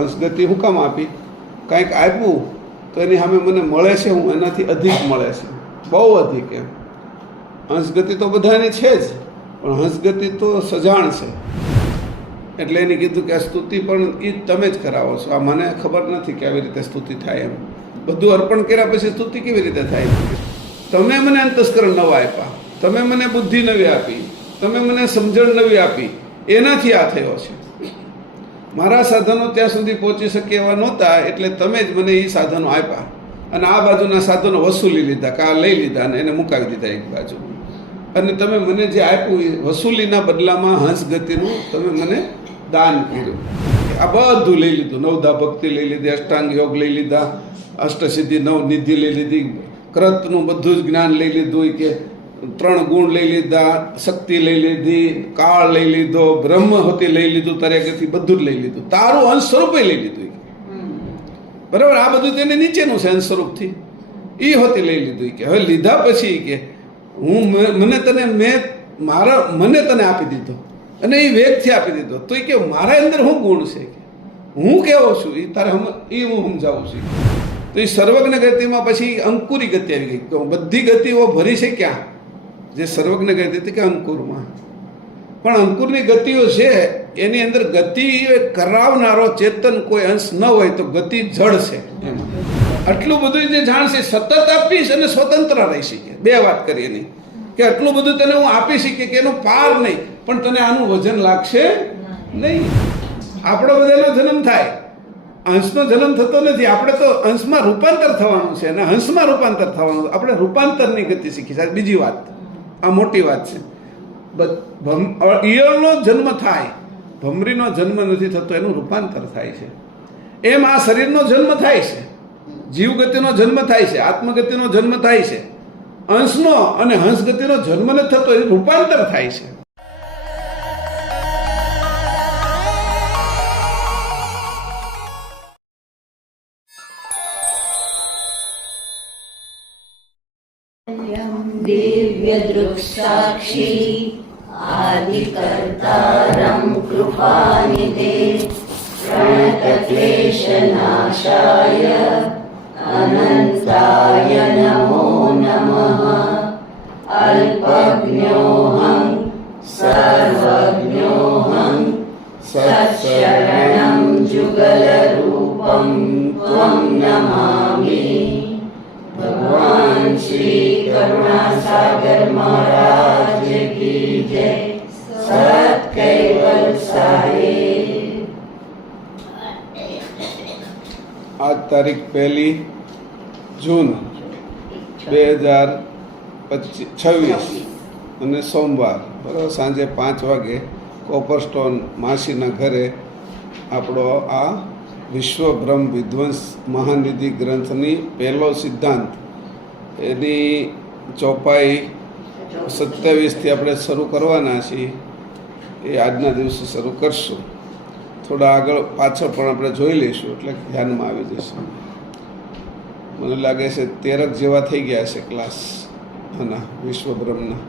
અંશગતિ હું કામ આપી? કાંઈક આપ્યું તો એની સામે મને મળે છે, હું એનાથી અધિક મળે છે, બહુ અધિક. એમ અંશગતિ તો બધાની છે જ, પણ હંસગતિ તો સજાણ છે. એટલે એને કીધું કે આ સ્તુતિ પણ એ તમે જ કરાવો છો. આ મને ખબર નથી કે આવી રીતે સ્તુતિ થાય. એમ બધું અર્પણ કર્યા પછી સ્તુતિ કેવી રીતે થાય? તમે મને અંતસ્કરણ નવા આપ્યા, તમે મને બુદ્ધિ નવી આપી, તમે મને સમજણ નવી આપી, એનાથી આ થયો છે. મારા સાધનો ત્યાં સુધી પહોંચી શકે એવા નહોતા, એટલે તમે જ મને એ સાધનો આપ્યા અને આ બાજુના સાધનો વસૂલી લીધા, કા લઈ લીધા અને એને મુકાવી દીધા એક બાજુ. અને તમે મને જે આપ્યું એ વસૂલીના બદલામાં હંસગતિનું તમે મને દાન કર્યું. આ બધું લઈ લીધું. નવધા ભક્તિ લઈ લીધી, અષ્ટાંગ યોગ લઈ લીધા, અષ્ટસિદ્ધિ નવનિધિ લઈ લીધી, ક્રતનું બધું જ જ્ઞાન લઈ લીધું, કે 3 ગુણ લઈ લીધા, શક્તિ લઈ લીધી, કાળ લઈ લીધો, બ્રહ્મ હોતી લઈ લીધું, તરેગથી બધું જ લઈ લીધું, તારું અંશ સ્વરૂપે લઈ લીધું. બરાબર, આ બધું તેને નીચેનું છે અંશ સ્વરૂપથી, એ હોતી લઈ લીધું. કે હવે લીધા પછી કે હું મને તને આપી દીધો અને એ વેગથી આપી દીધો. તો એ કે મારા અંદર શું ગુણ છે, કે હું કેવો છું એ તારે એ હું સમજાવું છું. તો એ સર્વજ્ઞ ગતિમાં પછી અંકુરી ગતિ આવી ગઈ. બધી ગતિઓ ભરી છે ક્યાં? જે સર્વજ્ઞ ગતિ હતી કે અંકુરમાં. પણ અંકુરની ગતિઓ છે એની અંદર ગતિ કરાવનારો ચેતન કોઈ અંશ ન હોય તો ગતિ જડ છે. આટલું બધું જે જાણશે સતત આપીશ અને સ્વતંત્ર રહી શકે. 2 વાત કરી એની, કે આટલું બધું તને હું આપી શકીએ કે એનો પાર નહીં, પણ તને આનું વજન લાગશે નહીં. આપણો બધાનો જન્મ થાય, અંશનો જન્મ થતો નથી. આપણે તો અંશમાં રૂપાંતર થવાનું છે અને હંસમાં રૂપાંતર થવાનું. આપણે રૂપાંતરની ગતિ શીખી છે. બીજી વાત, આ મોટી વાત છે. ઈયળનો જન્મ થાય, ભમરીનો જન્મ નથી થતો, એનું રૂપાંતર થાય છે. એમ આ શરીરનો જન્મ થાય છે, જીવગતિનો જન્મ થાય છે, આત્મગતિનો જન્મ થાય છે. અંશનો અને હંસગતિનો જન્મ નથી થતો, એ રૂપાંતર થાય છે. दिव्य दृक्साक्षी आदिकर्तारं कृपानिधे प्रणतक्लेशनाशाय अनन्ताय नमो नमः। अल्पज्ञोऽहं सर्वज्ञोऽहं सत्शरणं जुगलरूपं त्वं नमामि। भगवान श्री करुणा सागर महाराज की जय। सत कैवल साहेब। आज तारीख 1 जून 2026 અને સોમવાર, બરાબર, સાંજે 5 વાગે કોપરસ્ટોન માસીના ઘરે આપણો આ વિશ્વ બ્રહ્મ વિધ્વંસ મહાનિધિ ગ્રંથની પહેલો સિદ્ધાંત એની ચોપાઈ 27થી આપણે શરૂ કરવાના છીએ. એ આજના દિવસે શરૂ કરશું. થોડા આગળ પાછળ પણ આપણે જોઈ લઈશું એટલે ધ્યાનમાં આવી જશે. મને લાગે છે 13 જેવા થઈ ગયા છે ક્લાસ આના વિશ્વ બ્રહ્મના.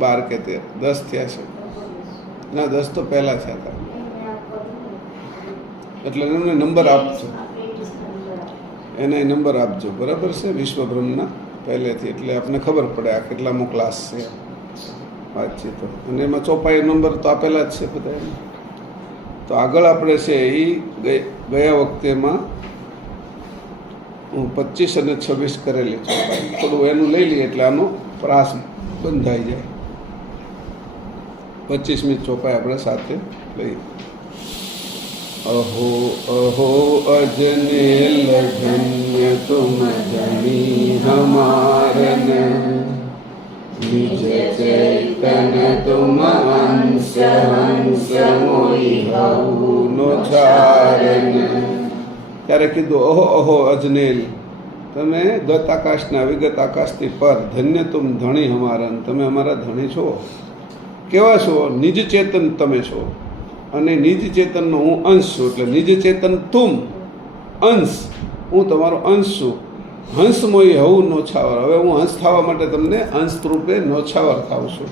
12 કે 13, 10 થયા છે. ના, 10 તો પહેલાં થયા હતા. એટલે એમને નંબર આપજો, એને નંબર આપજો, બરાબર છે, વિશ્વ બ્રહ્મના પહેલેથી. એટલે આપણને ખબર પડે આ કેટલામો ક્લાસ છે વાતચીતો. અને એમાં ચોપાઈ નંબર તો આપેલા જ છે બધા. તો આગળ આપણે છે એ ગયા વખતેમાં હું 25 અને 26 કરેલી ચોપાઈ. થોડું એનું લઈ લઈએ એટલે આનો પ્રાસ બંધાઈ જાય. 25મી ચોપાઈ આપણે સાથે લઈએ. अहो अहो अजनेल धन्य तुम धनी हमारन, निज चैतन तुम अंश हंस मोई हऊनो चारण. ત્યારે કીધું અહો અહો અજનેલ, તમે ગત આકાશના વિગત આકાશથી પર, ધન્ય તુમ ધણી હમારન, તમે અમારા ધણી છો. કેવા છો? નિજ ચેતન તમે છો અને નિજ ચેતનનો હું અંશ છું. એટલે નિજ ચેતન તુમ અંશ, હું તમારો અંશ છું. હંસ મોઈ હવું નોછાવર, હવે હું હંસ થવા માટે તમને અંશ રૂપે નોછાવર થાઉં છું.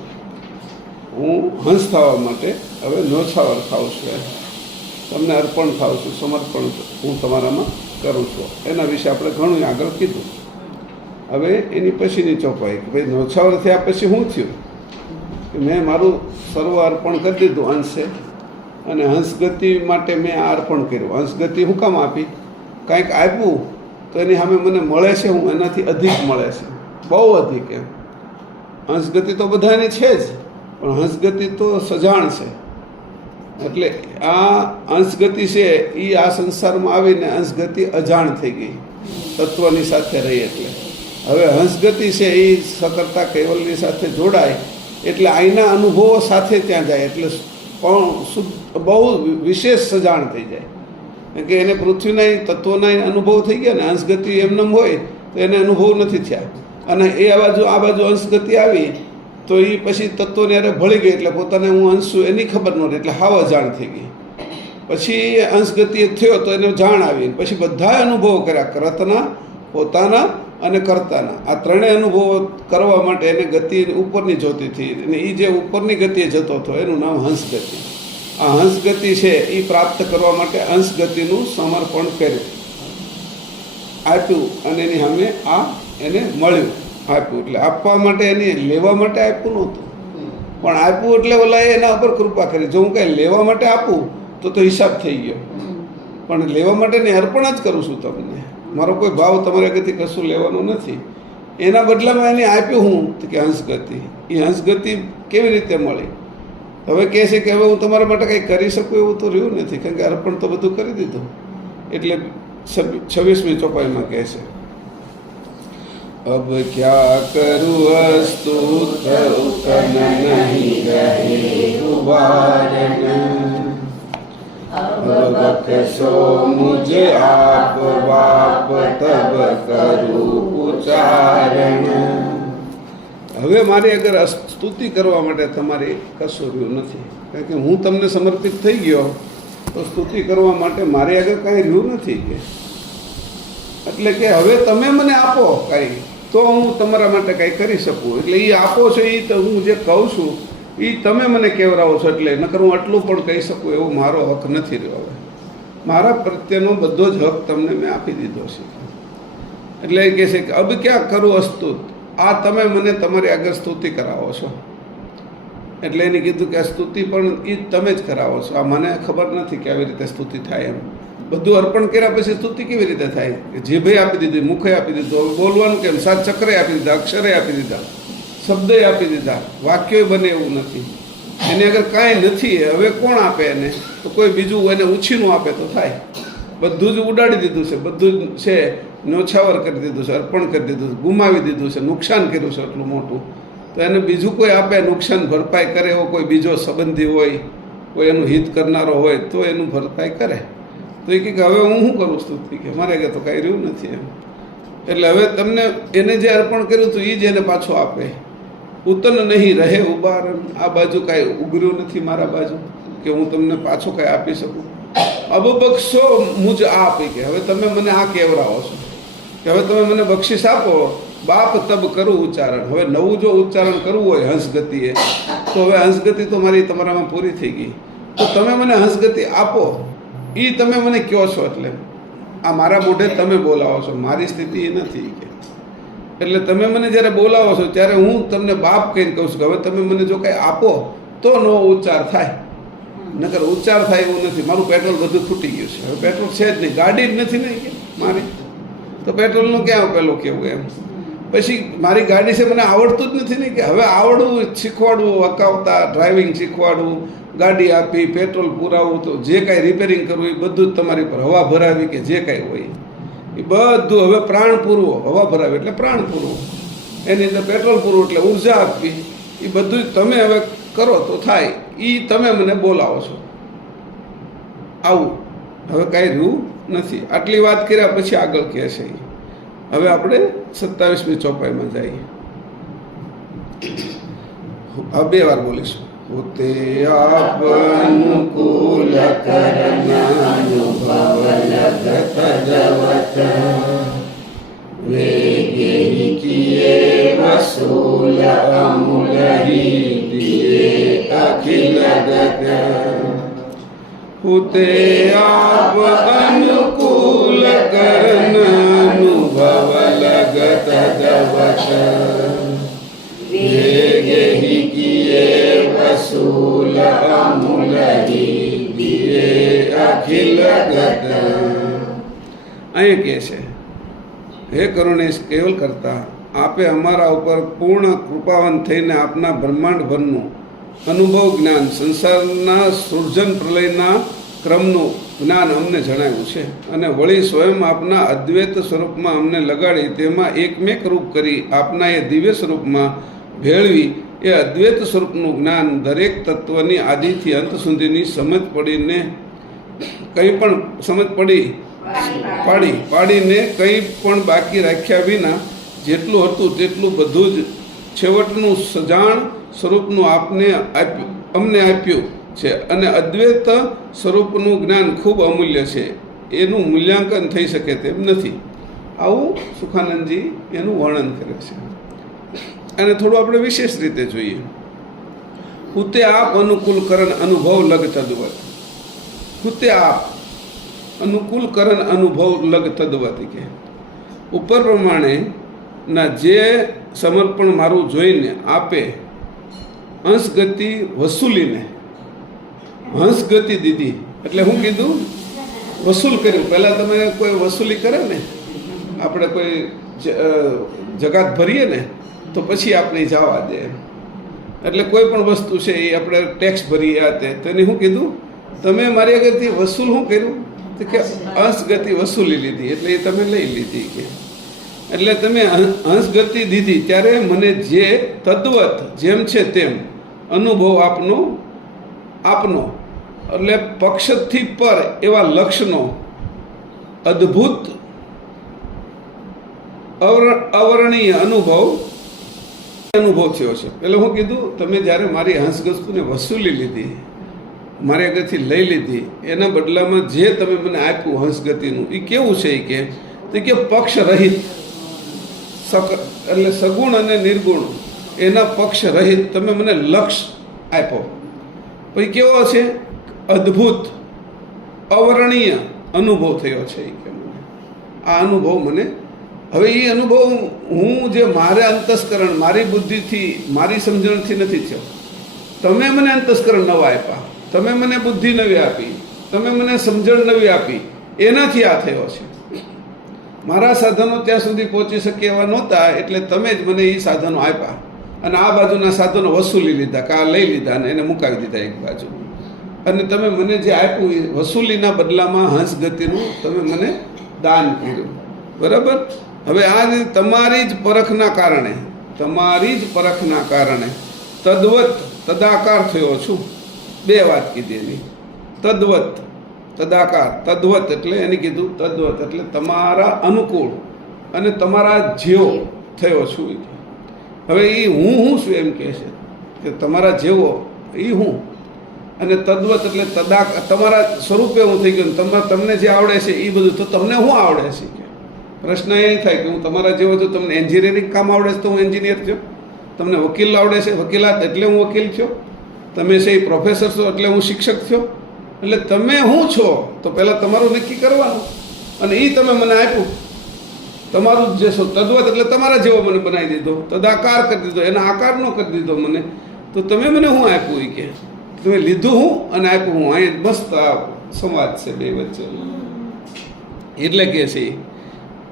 હું હંસ થવા માટે હવે નોછાવર થાઉં છું. તમને અર્પણ થાવ છું, સમર્પણ હું તમારામાં કરું છું. એના વિશે આપણે ઘણું આગળ કીધું. હવે એની પછીની ચોપાઈ કે ભાઈ નોછાવર થયા પછી શું થયું કે મેં મારું સર્વ અર્પણ કરી દીધું અંશે, અને હંસગતિ માટે મેં આ અર્પણ કર્યું. હંસગતિ હું કામ આપી? કાંઈક આપ્યું તો એની સામે મને મળે છે, હું એનાથી અધિક મળે છે, બહુ અધિક. એમ હંસગતિ તો બધાની છે જ, પણ હંસગતિ તો સજાણ છે. એટલે આ અંશગતિ છે એ આ સંસારમાં આવીને અંશગતિ અજાણ થઈ ગઈ, તત્વની સાથે રહી. એટલે હવે હંસગતિ છે એ સકર્તા કૈવલ્યની સાથે જોડાય એટલે અહીંના અનુભવો સાથે ત્યાં જાય, એટલે પણ બહુ વિશેષ સજાણ થઈ જાય. કે એને પૃથ્વીના તત્વના અનુભવ થઈ ગયા ને, અંશગતિ એમનેમ હોય તો એને અનુભવ નથી થયા. અને એ આ બાજુ અંશગતિ આવી તો એ પછી તત્વને અરે ભળી ગઈ, એટલે પોતાને હું અંશ છું એની ખબર નહોતી, એટલે હાવ અજાણ થઈ ગઈ. પછી અંશગતિ થયો તો એને જાણ આવી, પછી બધા અનુભવો કર્યા, કરતના, પોતાના અને કર્તાના. આ ત્રણેય અનુભવો કરવા માટે એને ગતિ ઉપરની જોતી હતી, અને એ જે ઉપરની ગતિએ જતો હતો એનું નામ હંસગતિ. આ હંસગતિ છે એ પ્રાપ્ત કરવા માટે હંસગતિનું સમર્પણ કર્યું, આપ્યું, અને એની સામે આ એને મળ્યું. આપ્યું એટલે આપવા માટે, એની લેવા માટે આપ્યું નહોતું, પણ આપ્યું એટલે ઓલા એના ઉપર કૃપા કરી. જો હું કંઈ લેવા માટે આપું તો હિસાબ થઈ ગયો, પણ લેવા માટેની અર્પણ જ કરું છું તમને. મારો કોઈ ભાવ તમારા ગતિ કશું લેવાનું નથી. એના બદલામાં એને આપ્યું હું કે હંસગતિ. એ હંસગતિ કેવી રીતે મળી? હવે કહે છે કે હવે હું તમારા માટે કંઈ કરી શકું એવું તો રહ્યું નથી, કારણ કે અર્પણ તો બધું કરી દીધું. એટલે 26મી ચોપાઈમાં કહે છે, अब क्या करूँ स्तुत उतन नहीं रहे उबारन, अब बख्शो मुझे आप बाप तब करूँ उच्चारण. હવે મારી અગર સ્તુતિ કરવા માટે તમારી કશું રહ્યું નથી, કારણ કે હું તમને સમર્પિત થઈ ગયો, તો સ્તુતિ કરવા માટે મારી આગળ કાંઈ રહ્યું નથી. કે એટલે કે હવે તમે મને આપો કાંઈ તો હું તમારા માટે કાંઈ કરી શકું. એટલે એ આપો છો એ તો હું જે કહું છું એ તમે મને કહેવરાવો છો, એટલે નકર હું આટલું પણ કહી શકું એવો મારો હક નથી રહ્યો. હવે મારા પ્રત્યેનો બધો જ હક તમને મેં આપી દીધો છે. એટલે એ કહે છે કે અબ ક્યાં કરું અસ્તુત, આ તમે મને તમારી આગળ સ્તુતિ કરાવો છો. એટલે એને કીધું કે આ સ્તુતિ પણ એ તમે જ કરાવો છો, આ મને ખબર નથી કે આવી રીતે સ્તુતિ થાય. એમ બધું અર્પણ કર્યા પછી સ્તુતિ કેવી રીતે થાય? કે જીભે આપી દીધી, મુખે આપી દીધું, હવે બોલવાનું કેમ? 7 ચક્રે આપી દીધા, અક્ષરે આપી દીધા, શબ્દે આપી દીધા, વાક્યો બને એવું નથી. એની આગળ કાંઈ નથી. હવે કોણ આપે એને? તો કોઈ બીજું એને ઉછીનું આપે તો થાય. બધું જ ઉડાડી દીધું છે, બધું જ છે ન્યોછાવર કરી દીધું છે, અર્પણ કરી દીધું છે, ગુમાવી દીધું છે, નુકસાન કર્યું છે એટલું મોટું. તો એને બીજું કોઈ આપે, નુકસાન ભરપાઈ કરે એવો કોઈ બીજો સંબંધી હોય, કોઈ એનું હિત કરનારો હોય તો એનું ભરપાઈ કરે. તો એ કહે કે હવે હું શું કરું સ્તુતિ, કે મારે આગળ તો કાંઈ રહ્યું નથી. એમ એટલે હવે તમને એને જે અર્પણ કર્યું હતું એ જ એને પાછો આપે. ઉતન નહીં રહે ઉબારણ, આ બાજુ કાંઈ ઉગર્યું નથી મારા બાજુ કે હું તમને પાછો કાંઈ આપી શકું. અબ બક્ષો મુજ આપ, કે હવે તમે મને આ કહેવરાવો છો કે હવે તમે મને બક્ષિસ આપો, બાપ તબ કરું ઉચ્ચારણ. હવે નવું જો ઉચ્ચારણ કરવું હોય હંસગતિએ, તો હવે હંસગતિ તો મારી તમારામાં પૂરી થઈ ગઈ, તો તમે મને હંસગતિ આપો. એ તમે મને કહો છો, એટલે આ મારા મોઢે તમે બોલાવો છો, મારી સ્થિતિ એ નથી. કે એટલે તમે મને જ્યારે બોલાવો છો ત્યારે હું તમને બાપ કહીને કહું છું કે હવે તમે મને જો કંઈ આપો તો નવો ઉચ્ચાર થાય, નકર ઉચ્ચાર થાય એવું નથી. મારું પેટ્રોલ બધું ખૂટી ગયું છે, હવે પેટ્રોલ છે જ નહીં, ગાડી જ નથી ને કે મારી, તો પેટ્રોલનું ક્યાં પેલું કેવું? એમ પછી મારી ગાડી છે, મને આવડતું જ નથી ને, કે હવે આવડવું, શીખવાડવું, હકાવતા ડ્રાઇવિંગ શીખવાડવું, ગાડી આપી, પેટ્રોલ પુરાવવું, તો જે કાંઈ રિપેરિંગ કરવું એ બધું જ તમારી પર, હવા ભરાવી કે જે કાંઈ હોય એ બધું. હવે પ્રાણ પૂરવો, હવા ભરાવી એટલે પ્રાણ પૂરવું, એની અંદર પેટ્રોલ પૂરવું એટલે ઉર્જા આપવી, એ બધું જ તમે હવે કરો તો થાય. એ તમે મને બોલાવો છો, આવું હવે કાંઈ રહ્યું નથી. આટલી વાત કર્યા પછી આગળ કહે છે. હવે આપણે 27મી ચોપાઈમાં જઈએ. આ 2 વાર બોલીશું. ઉતે આપ અનુકૂલ કરનાનુભવ લગત જવત, વેગે કિએ વસૂલ અમૂલ દિયે અખિલ જગત. હુતે આપ અનુકૂલ કરન અનુભવ લગત જવત વેગે હિ કિયે વસૂલ અમૂલ હિ દિયે અખિલ ગત. અહીં કહે છે, હે કરુણેશ કેવલ કરતા, આપે અમારા ઉપર પૂર્ણ કૃપાવાન થઈને આપના બ્રહ્માંડ ભરનું અનુભવ જ્ઞાન, સંસારના સૃજન પ્રલયના ક્રમનું જ્ઞાન અમને જણાવ્યું છે અને વળી સ્વયં આપના અદ્વૈત સ્વરૂપમાં અમને લગાડી તેમાં એકમેક રૂપ કરી આપના એ દિવ્ય સ્વરૂપમાં ભેળવી એ અદ્વૈત સ્વરૂપનું જ્ઞાન દરેક તત્વની આદિથી અંત સુધીની સમજ પડીને કંઈ પણ સમજ પાડીને કંઈ પણ બાકી રાખ્યા વિના જેટલું હતું તેટલું બધું જ છેવટનું સજાણ સ્વરૂપનું અમને આપ્યું છે અને અદ્વૈત સ્વરૂપનું જ્ઞાન ખૂબ અમૂલ્ય છે, એનું મૂલ્યાંકન થઈ શકે તેમ નથી. આવું સુખાનંદજી એનું વર્ણન કરે છે. અને થોડું આપણે વિશેષ રીતે જોઈએ. હુતે આપ અનુકૂલ કરણ અનુભવ લગ તદ્વત. હુતે આપ અનુકૂલ કરણ અનુભવ લગ તદ્વત કે ઉપર પ્રમાણે ના જે સમર્પણ મારું જોઈને આપે હંસગતિ વસૂલીને હંસગતિ દીધી. એટલે હું કીધું? વસૂલ કર્યું. પહેલાં તમે કોઈ વસૂલી કરે ને, આપણે કોઈ જગાત ભરીએ ને તો પછી આપણે જવા દે. એટલે કોઈ પણ વસ્તુ છે એ આપણે ટેક્સ ભરીએ આ તે, તેને શું કીધું? તમે મારી આગળથી વસૂલ શું કર્યું? તો કે હંસગતિ વસૂલી લીધી, એટલે એ તમે લઈ લીધી. કે એટલે તમે હંસગતિ દીધી ત્યારે મને જે તદ્વત જેમ છે તેમ અનુભવ આપનો એટલે પક્ષથી પર એવા લક્ષનો અદ્ભુત અવર્ણનીય અનુભવ થયો છે. એટલે હું કીધું, તમે જ્યારે મારી હંસગસ્તુને વસૂલી લીધી, મારી આગળથી લઈ લીધી, એના બદલામાં જે તમે મને આપ્યું હંસગતિનું એ કેવું છે? એ કે પક્ષ રહિત, એટલે સગુણ અને નિર્ગુણ એના પક્ષ રહિત તમે મને લક્ષ આપ્યો. પછી કેવો છે? અદ્ભુત અવર્ણનીય અનુભવ થયો છે. કે મને આ અનુભવ મને હવે એ અનુભવ હું જે મારા અંતસ્કરણ, મારી બુદ્ધિથી, મારી સમજણથી નથી થયો. તમે મને અંતસ્કરણ નવા આપ્યા, તમે મને બુદ્ધિ નવી આપી, તમે મને સમજણ નવી આપી, એનાથી આ થયો છે. મારા સાધનો ત્યાં સુધી પહોંચી શકે એવા નહોતા, એટલે તમે જ મને એ સાધનો આપ્યા અને આ બાજુના સાધનો વસૂલી લીધા, કા લઈ લીધા અને એને મુકાવી દીધા એક બાજુ. અને તમે મને જે આપ્યું એ વસૂલીના બદલામાં હંસગતિનું તમે મને દાન કર્યું. બરાબર? હવે આ તમારી જ પરખના કારણે તદ્વત તદાકાર થયો છું. બે વાત કીધી એની. તદાકાર, તદ્વત એટલે એને કીધું તદ્વત એટલે તમારા અનુકૂળ અને તમારા જેવો થયો છું. હવે એ હું શું એમ કહે છે કે તમારા જેવો એ હું, અને તદ્વત એટલે તમારા સ્વરૂપે હું થઈ ગયો. તમને જે આવડે છે એ બધું તો તમને શું આવડે છે? કે પ્રશ્ન એ થાય કે હું તમારા જેવો છું. તમને એન્જિનિયરિંગ કામ આવડે છે તો હું એન્જિનિયર થયો. તમને વકીલ આવડે છે, વકીલાત એટલે હું વકીલ થયો. તમે છે એ પ્રોફેસર છો એટલે હું શિક્ષક થયો. એટલે તમે શું છો તો પહેલાં તમારું નક્કી કરવાનું, અને એ તમે મને આપ્યું. તમારું જે છો તદ્વત એટલે તમારા જેવો મને બનાવી દીધો, તદાકાર કરી દીધો, એના આકારનો કરી દીધો મને. તો તમે મને શું આપ્યું? એ કે તમે લીધું હું અને આપ્યું હું. અહીં મસ્ત આ સંવાદ છે બે વચ્ચે. એટલે કે છે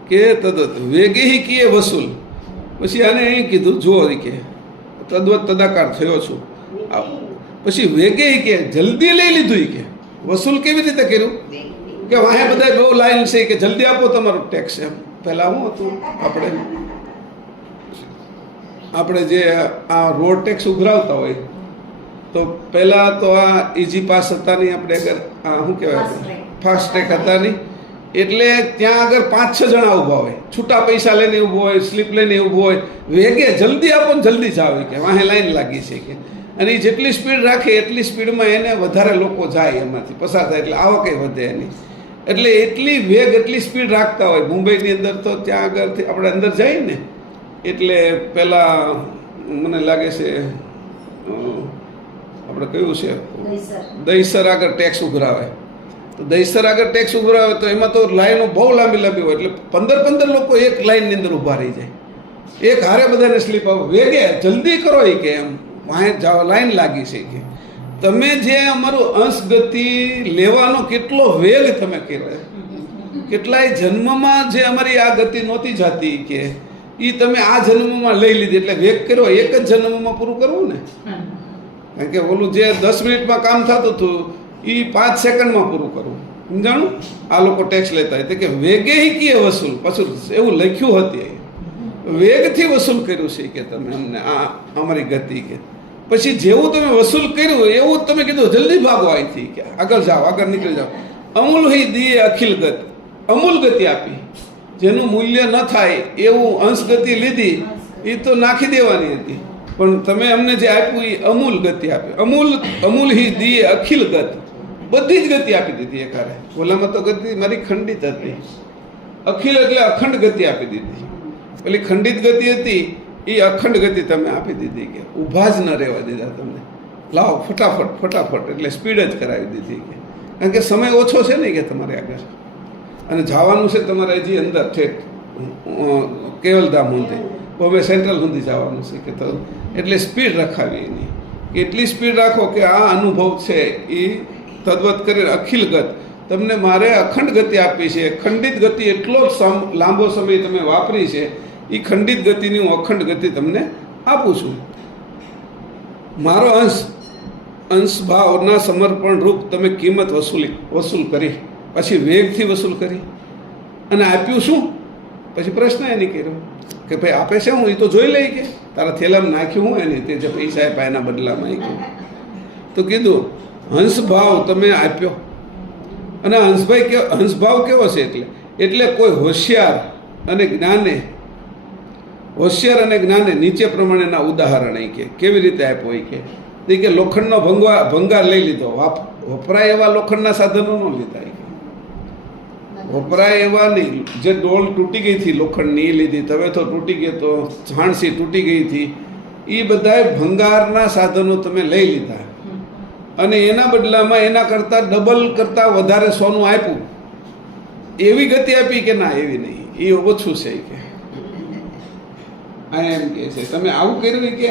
કે તદ્વત વેગે હિ કિયે વસૂલ. પછી આને અહીં કીધું, જુઓ કે તદ્વત તદાકાર થયો છું. પછી વેગે કે જલ્દી લઈ લીધું. કે વસૂલ કેવી રીતે કર્યું? કે વાહે બધા બહુ લાઈન છે કે જલ્દી આપો તમારો ટેક્સ. એમ પહેલાં શું હતું, આપણે જે આ રોડ ટેક્સ ઉઘરાવતા હોય તો પહેલાં તો આ ઇઝી પાસ હતા નહીં, આપણે આગળ આ શું કહેવાય ફાસ્ટ ટ્રેક હતા નહીં. એટલે ત્યાં આગળ 5-6 જણા ઊભા હોય, છૂટા પૈસા લઈને ઊભો હોય, સ્લીપ લઈને ઊભો હોય. વેગે જલ્દી આપો ને જલ્દી જાવ કે વાહે લાઈન લાગી છે. કે અને એ જેટલી સ્પીડ રાખે એટલી સ્પીડમાં એને વધારે લોકો જાય, એમાંથી પસાર થાય, એટલે આવકે વધે એની. એટલે એટલી વેગ, એટલી સ્પીડ રાખતા હોય. મુંબઈની અંદર તો ત્યાં આગળથી આપણે અંદર જઈએ ને એટલે પહેલાં મને લાગે છે આપણે કયું છે દહીસર. દહીસર આગળ ટેક્સ ઉઘરાવે, તો દહીસર આગળ ટેક્સ ઉઘરાવે તો એમાં તો લાઈનો બહુ લાંબી લાંબી હોય, એટલે 15 લોકો એક લાઈનની અંદર ઊભા રહી જાય, એક હારે બધાને સ્લીપ આવે, વેગે જલ્દી કરો એ કે એમ વાંહે લાઈન લાગી છે કે તમે જે અમારું અંશ ગતિ લેવાનો કેટલો વેગ તમે કર્યો, કેટલાય જન્મમાં જે અમારી આ ગતિ નહોતી જાતી કે એ તમે આ જન્મમાં લઈ લીધી, એટલે વેગ કર્યો એક જ જન્મમાં પૂરું કરવું ને. કારણ કે ઓલું જે 10 મિનિટમાં કામ થતું હતું એ 5 સેકન્ડમાં પૂરું કરવું, સમજાણું. આ લોકો ટેક્સ લેતા હોય કે વેગે કીએ વસૂલ, પાછું એવું લખ્યું હતી વેગથી વસૂલ કર્યું છે કે તમે અમને આ અમારી ગતિ કે પછી જેવું તમે વસૂલ કર્યું એવું તમે કીધું જલ્દી ભાગો અહીંથી કે આગળ જાઓ, આગળ નીકળી જાઓ. અમૂલ હી દીએ અખિલ ગત, અમૂલ ગતિ આપી, જેનું મૂલ્ય ન થાય એવું અંશ ગતિ લીધી એ તો નાખી દેવાની હતી, પણ તમે અમને જે આપ્યું એ અમૂલ ગતિ આપી. અમૂલ હી દીએ અખિલ ગત, બધી જ ગતિ આપી દીધી એકારે. ઓલામાં તો ગતિ મારી ખંડિત હતી, અખિલ એટલે અખંડ ગતિ આપી દીધી. પેલી ખંડિત ગતિ હતી એ અખંડ ગતિ તમે આપી દીધી કે ઊભા જ ન રહેવા દીધા તમને, લાવો ફટાફટ એટલે સ્પીડ જ કરાવી દીધી કે કારણ કે સમય ઓછો છે ને કે તમારે આગળ, અને જવાનું છે તમારે હજી અંદર ઠેઠ કેવલધામ સુધી, બોમ્બે સેન્ટ્રલ સુધી જવાનું છે કે તો એટલે સ્પીડ રખાવી એની, એટલી સ્પીડ રાખો કે આ અનુભવ છે એ તદ્વત કરીને અખિલ ગત તમને મારે અખંડ ગતિ આપી છે. ખંડિત ગતિ એટલો જ લાંબો સમય તમે વાપરી છે, એ ખંડિત ગતિની હું અખંડ ગતિ તમને આપું છું. મારો અંશ ભાવના સમર્પણ રૂપ તમે કિંમત વસૂલ કરી, પછી વેગથી વસૂલ કરી અને આપ્યું શું? પછી પ્રશ્ન એની કર્યો કે ભાઈ આપે છે હું એ તો જોઈ લઈ કે તારા થેલામાં નાખ્યું હું એની તે જે પૈસા આપ્યા એના બદલામાં એ કહ્યું તો કીધું હંસ ભાવ તમે આપ્યો. અને હંસભાવ કેવો છે? એટલે કોઈ હોશિયાર અને જ્ઞાને નીચે પ્રમાણેના ઉદાહરણ કે કેવી રીતે આપ્યો હોય કે લોખંડનો ભંગાર લઈ લીધો, વપરાય એવા લોખંડના સાધનો ન લીધા, વપરાય એવા નહીં. જે ડોલ તૂટી ગઈ હતી લોખંડની એ લીધી, તવે તો તૂટી ગયો તો છાણસી તૂટી ગઈ હતી, એ બધા ભંગારના સાધનો તમે લઈ લીધા અને એના બદલામાં એના કરતાં ડબલ કરતાં વધારે સોનું આપ્યું. એવી ગતિ આપી કે ના એવી નહીં, એ ઓછું છે કે આ એમ કે છે તમે આવું કર્યું કે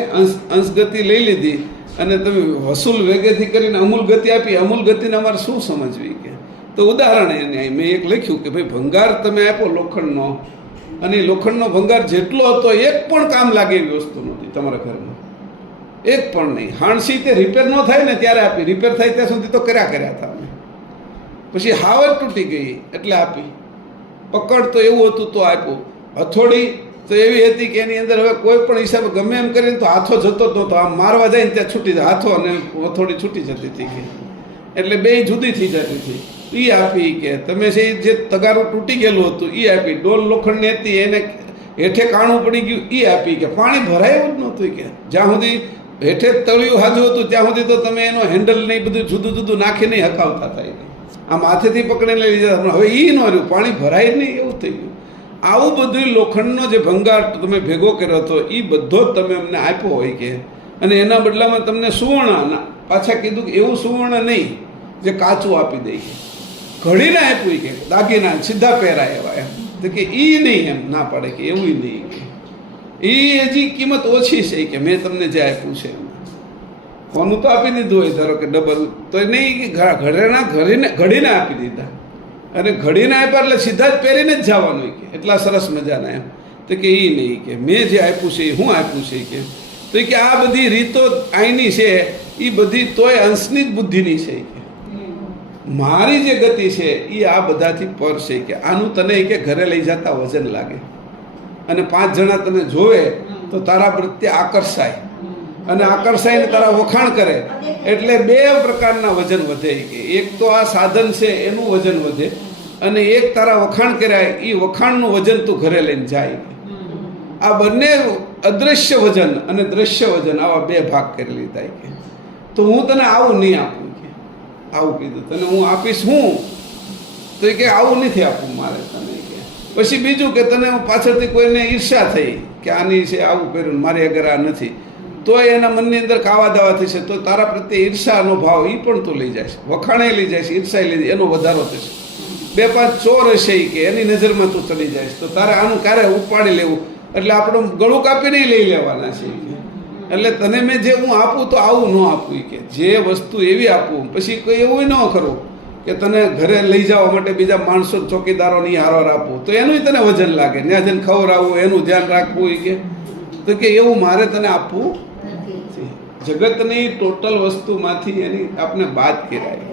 અંશ ગતિ લઈ લીધી અને તમે વસૂલ વેગેથી કરીને અમૂલ ગતિ આપી. અમૂલ ગતિને અમારે શું સમજવી કે તો ઉદાહરણ એને મેં એક લખ્યું કે ભાઈ ભંગાર તમે આપ્યો લોખંડનો, અને લોખંડનો ભંગાર જેટલો હતો એક પણ કામ લાગે એવી વસ્તુ નહોતી તમારા ઘરમાં, એક પણ નહીં. હાણસી તે રિપેર ન થાય ને ત્યારે આપી, રિપેર થાય ત્યાં સુધી તો કર્યા હતા અમે. પછી હાવ જ તૂટી ગઈ એટલે આપી. પકડ તો એવું હતું તો આપ્યું. હથોડી તો એવી હતી કે એની અંદર હવે કોઈ પણ હિસાબે ગમે એમ કરીને તો હાથો જતો જ નહોતો, આમ મારવા જાય ને ત્યાં છૂટી જાય, હાથો અને હથોડી છૂટી જતી હતી કે એટલે બે જુદી થઈ જતી હતી. એ આપી કે તમે જે તગારું તૂટી ગયેલું હતું એ આપી. ડોલ લોખંડની હતી એને હેઠે કાણું પડી ગયું એ આપી. કે પાણી ભરાયું જ નહોતું કે જ્યાં સુધી હેઠે તળિયું હાજુ હતું ત્યાં સુધી તો તમે એનો હેન્ડલ નહીં બધું જુદું જુદું નાખીને હકાવતા હતા, આમ હાથેથી પકડીને લઈ જતા. હવે એ ન રહ્યું, પાણી ભરાય જ નહીં એવું થઈ ગયું. આવું બધું લોખંડનો જે ભંગાર તમે ભેગો કર્યો હતો એ બધો જ તમે અમને આપ્યો હોય કે, અને એના બદલામાં તમને સુવર્ણ પાછા કીધું કે એવું સુવર્ણ નહીં જે કાચું આપી દે, ઘડીને આપ્યું કે દાગીના સીધા પહેરાય એવા એમ તો કે એ નહીં એમ ના પાડે કે એવું નહીં કે એ હજી કિંમત ઓછી છે કે મેં તમને જે આપ્યું છે કોનું તો આપી દીધું હોય ધારો કે ડબલ તો નહીં કે ઘડીને આપી દીધા, અને ઘડીને આપ્યા એટલે સીધા જ પહેરીને જ જવાનું હોય કે એટલા સરસ મજાના એમ તો કે એ નહીં કે મેં જે આપ્યું છે એ હું આપ્યું છે કે તો કે આ બધી રીતો આઈની છે એ બધી તોય અંશની જ બુદ્ધિની છે કે મારી જે ગતિ છે એ આ બધાથી પર છે કે આનું તને કે ઘરે લઈ જતા વજન લાગે, અને 5 જણા તને જોવે તો તારા પ્રત્યે આકર્ષાય, અને આકર્ષાઈને તારા વખાણ કરે એટલે 2 પ્રકારના વજન વધે કે એક તો આ સાધન છે એનું વજન વધે, અને એક તારા વખાણ કર્યા એ વખાણનું વજન તું ઘરે લઈને જાય. આ બંને અદૃશ્ય વજન અને દ્રશ્ય વજન આવા 2 ભાગ કરી લીધા કે તો હું તને આવું નહીં આપું કે આવું કીધું તને હું આપીશ હું તો કે આવું નથી આપવું મારે તને કે. પછી બીજું કે તને પાછળથી કોઈને ઈર્ષા થઈ કે આની છે આવું કર્યું મારી આગળ આ નથી તો એના મનની અંદર કાવા દાવા થશે, તો તારા પ્રત્યે ઈર્ષાનો ભાવ એ પણ તું લઈ જાય છે, વખાણે લઈ જાય છે, ઈર્ષાએ લઈ જાય, એનો વધારો થશે. 2-5 ચોર હશે ઈ કે એની નજરમાં તું ચડી જાય તો તારે આનું ક્યારે ઉપાડી લેવું, એટલે આપણું ગળું કાપીને લઈ લેવાના છે. એટલે તને મેં જે હું આપું તો આવું ન આપવું, કે જે વસ્તુ એવી આપવું, પછી કોઈ એવું ન કરવું કે તને ઘરે લઈ જવા માટે બીજા માણસો ચોકીદારોની હારવાર આપવું, તો એનું તને વજન લાગે, ત્યાં જઈને ખવડાવવું, એનું ધ્યાન રાખવું, કે તો કે એવું મારે તને આપવું નથી. જગતની ટોટલ વસ્તુમાંથી એની આપણે બાદ કરાય.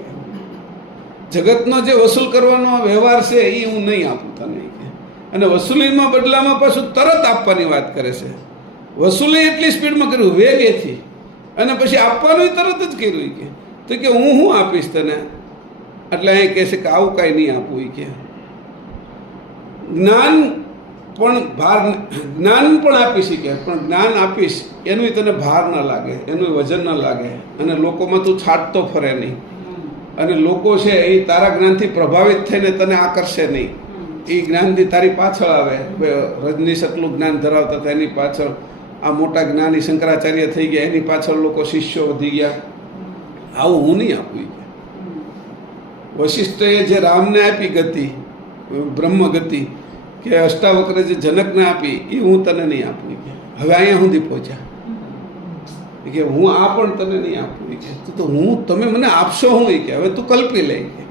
જગતનો જે વસૂલ કરવાનો વ્યવહાર છે એ હું નહીં આપું તને, અને વસૂલીમાં બદલામાં પાછું તરત આપવાની વાત કરે છે. વસૂલી એટલી સ્પીડમાં કર્યું વેગેથી, અને પછી આપવાનું તરત જ કર્યું, કે તો કે હું આપીશ તને. એટલે અહીં કહે છે કે આવું કાંઈ નહીં આપવું. કે જ્ઞાન પણ આપી શકે, પણ જ્ઞાન આપીશ એનું તને ભાર ન લાગે, એનું વજન ન લાગે, અને લોકોમાં તું છાંટતો ફરે નહીં, અને લોકો છે એ તારા જ્ઞાનથી પ્રભાવિત થઈને તને આકર્ષે નહીં. એ જ્ઞાનથી તારી પાછળ આવે. રજનીશ એટલું જ્ઞાન ધરાવતા હતા, એની પાછળ આ મોટા જ્ઞાની શંકરાચાર્ય થઈ ગયા, એની પાછળ લોકો શિષ્યો વધી ગયા. આવું હું નહીં આપું. વશિષ્ઠએ જે રામને આપી ગતિ, બ્રહ્મ ગતિ, કે અષ્ટાવક્રે જે જનકને આપી, એ હું તને નહીં આપું. હવે અહીંયા સુધી પહોંચ્યા કે હું આ પણ તને નહીં આપું. કે તો હું તમે મને આપશો હું, કે હવે તું કલ્પી લે, કે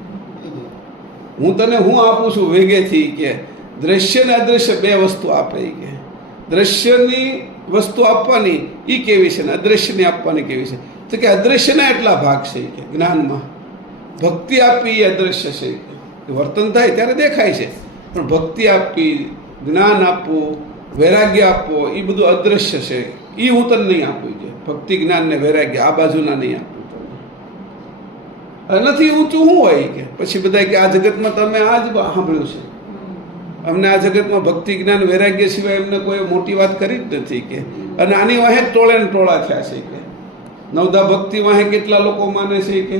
હું તને હું આપું છું વેગેથી. કે દ્રશ્ય ને અદ્રશ્ય 2 વસ્તુ આપે. કે દ્રશ્યની વસ્તુ આપવાની એ કેવી છે ને અદ્રશ્યની આપવાની કેવી છે, તો કે અદ્રશ્યના એટલા ભાગ છે. કે જ્ઞાનમાં ભક્તિ આપવી એ અદ્રશ્ય છે, વર્તન થાય ત્યારે દેખાય છે, પણ ભક્તિ આપવી, જ્ઞાન આપવું, વૈરાગ્ય આપવો, એ બધું અદ્રશ્ય છે. એ હું તને નહીં આપું. કે ભક્તિ, જ્ઞાન ને વૈરાગ્ય આ બાજુના નહીં આપું તને. નથી ઊંચું શું હોય. કે પછી બધા કે આ જગતમાં તમે આ જ સાંભળ્યું છે, અમને આ જગતમાં ભક્તિ, જ્ઞાન, વૈરાગ્ય સિવાય એમને કોઈ મોટી વાત કરી જ નથી. કે અને આની વાહે ટોળે ને ટોળા થયા છે. કે નવદા ભક્તિ વાહે કેટલા લોકો માને છે. કે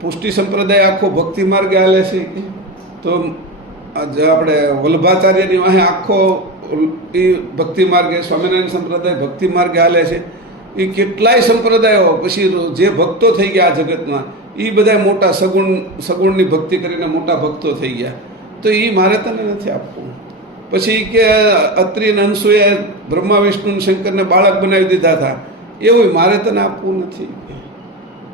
પુષ્ટિ સંપ્રદાય આખો ભક્તિ માર્ગે હાલે છે. કે તો આપણે વલ્લભાચાર્યની વાહે આખો એ ભક્તિ માર્ગે, સ્વામિનારાયણ સંપ્રદાય ભક્તિ માર્ગે હાલે છે. એ કેટલાય સંપ્રદાયો પછી જે ભક્તો થઈ ગયા આ જગતમાં, એ બધા મોટા સગુણની ભક્તિ કરીને મોટા ભક્તો થઈ ગયા. તો એ મારે તને નથી આપવું. પછી કે અત્રિ અને અંશુએ બ્રહ્મા, વિષ્ણુ, શંકરને બાળક બનાવી દીધા હતા, એવું મારે તને આપવું નથી.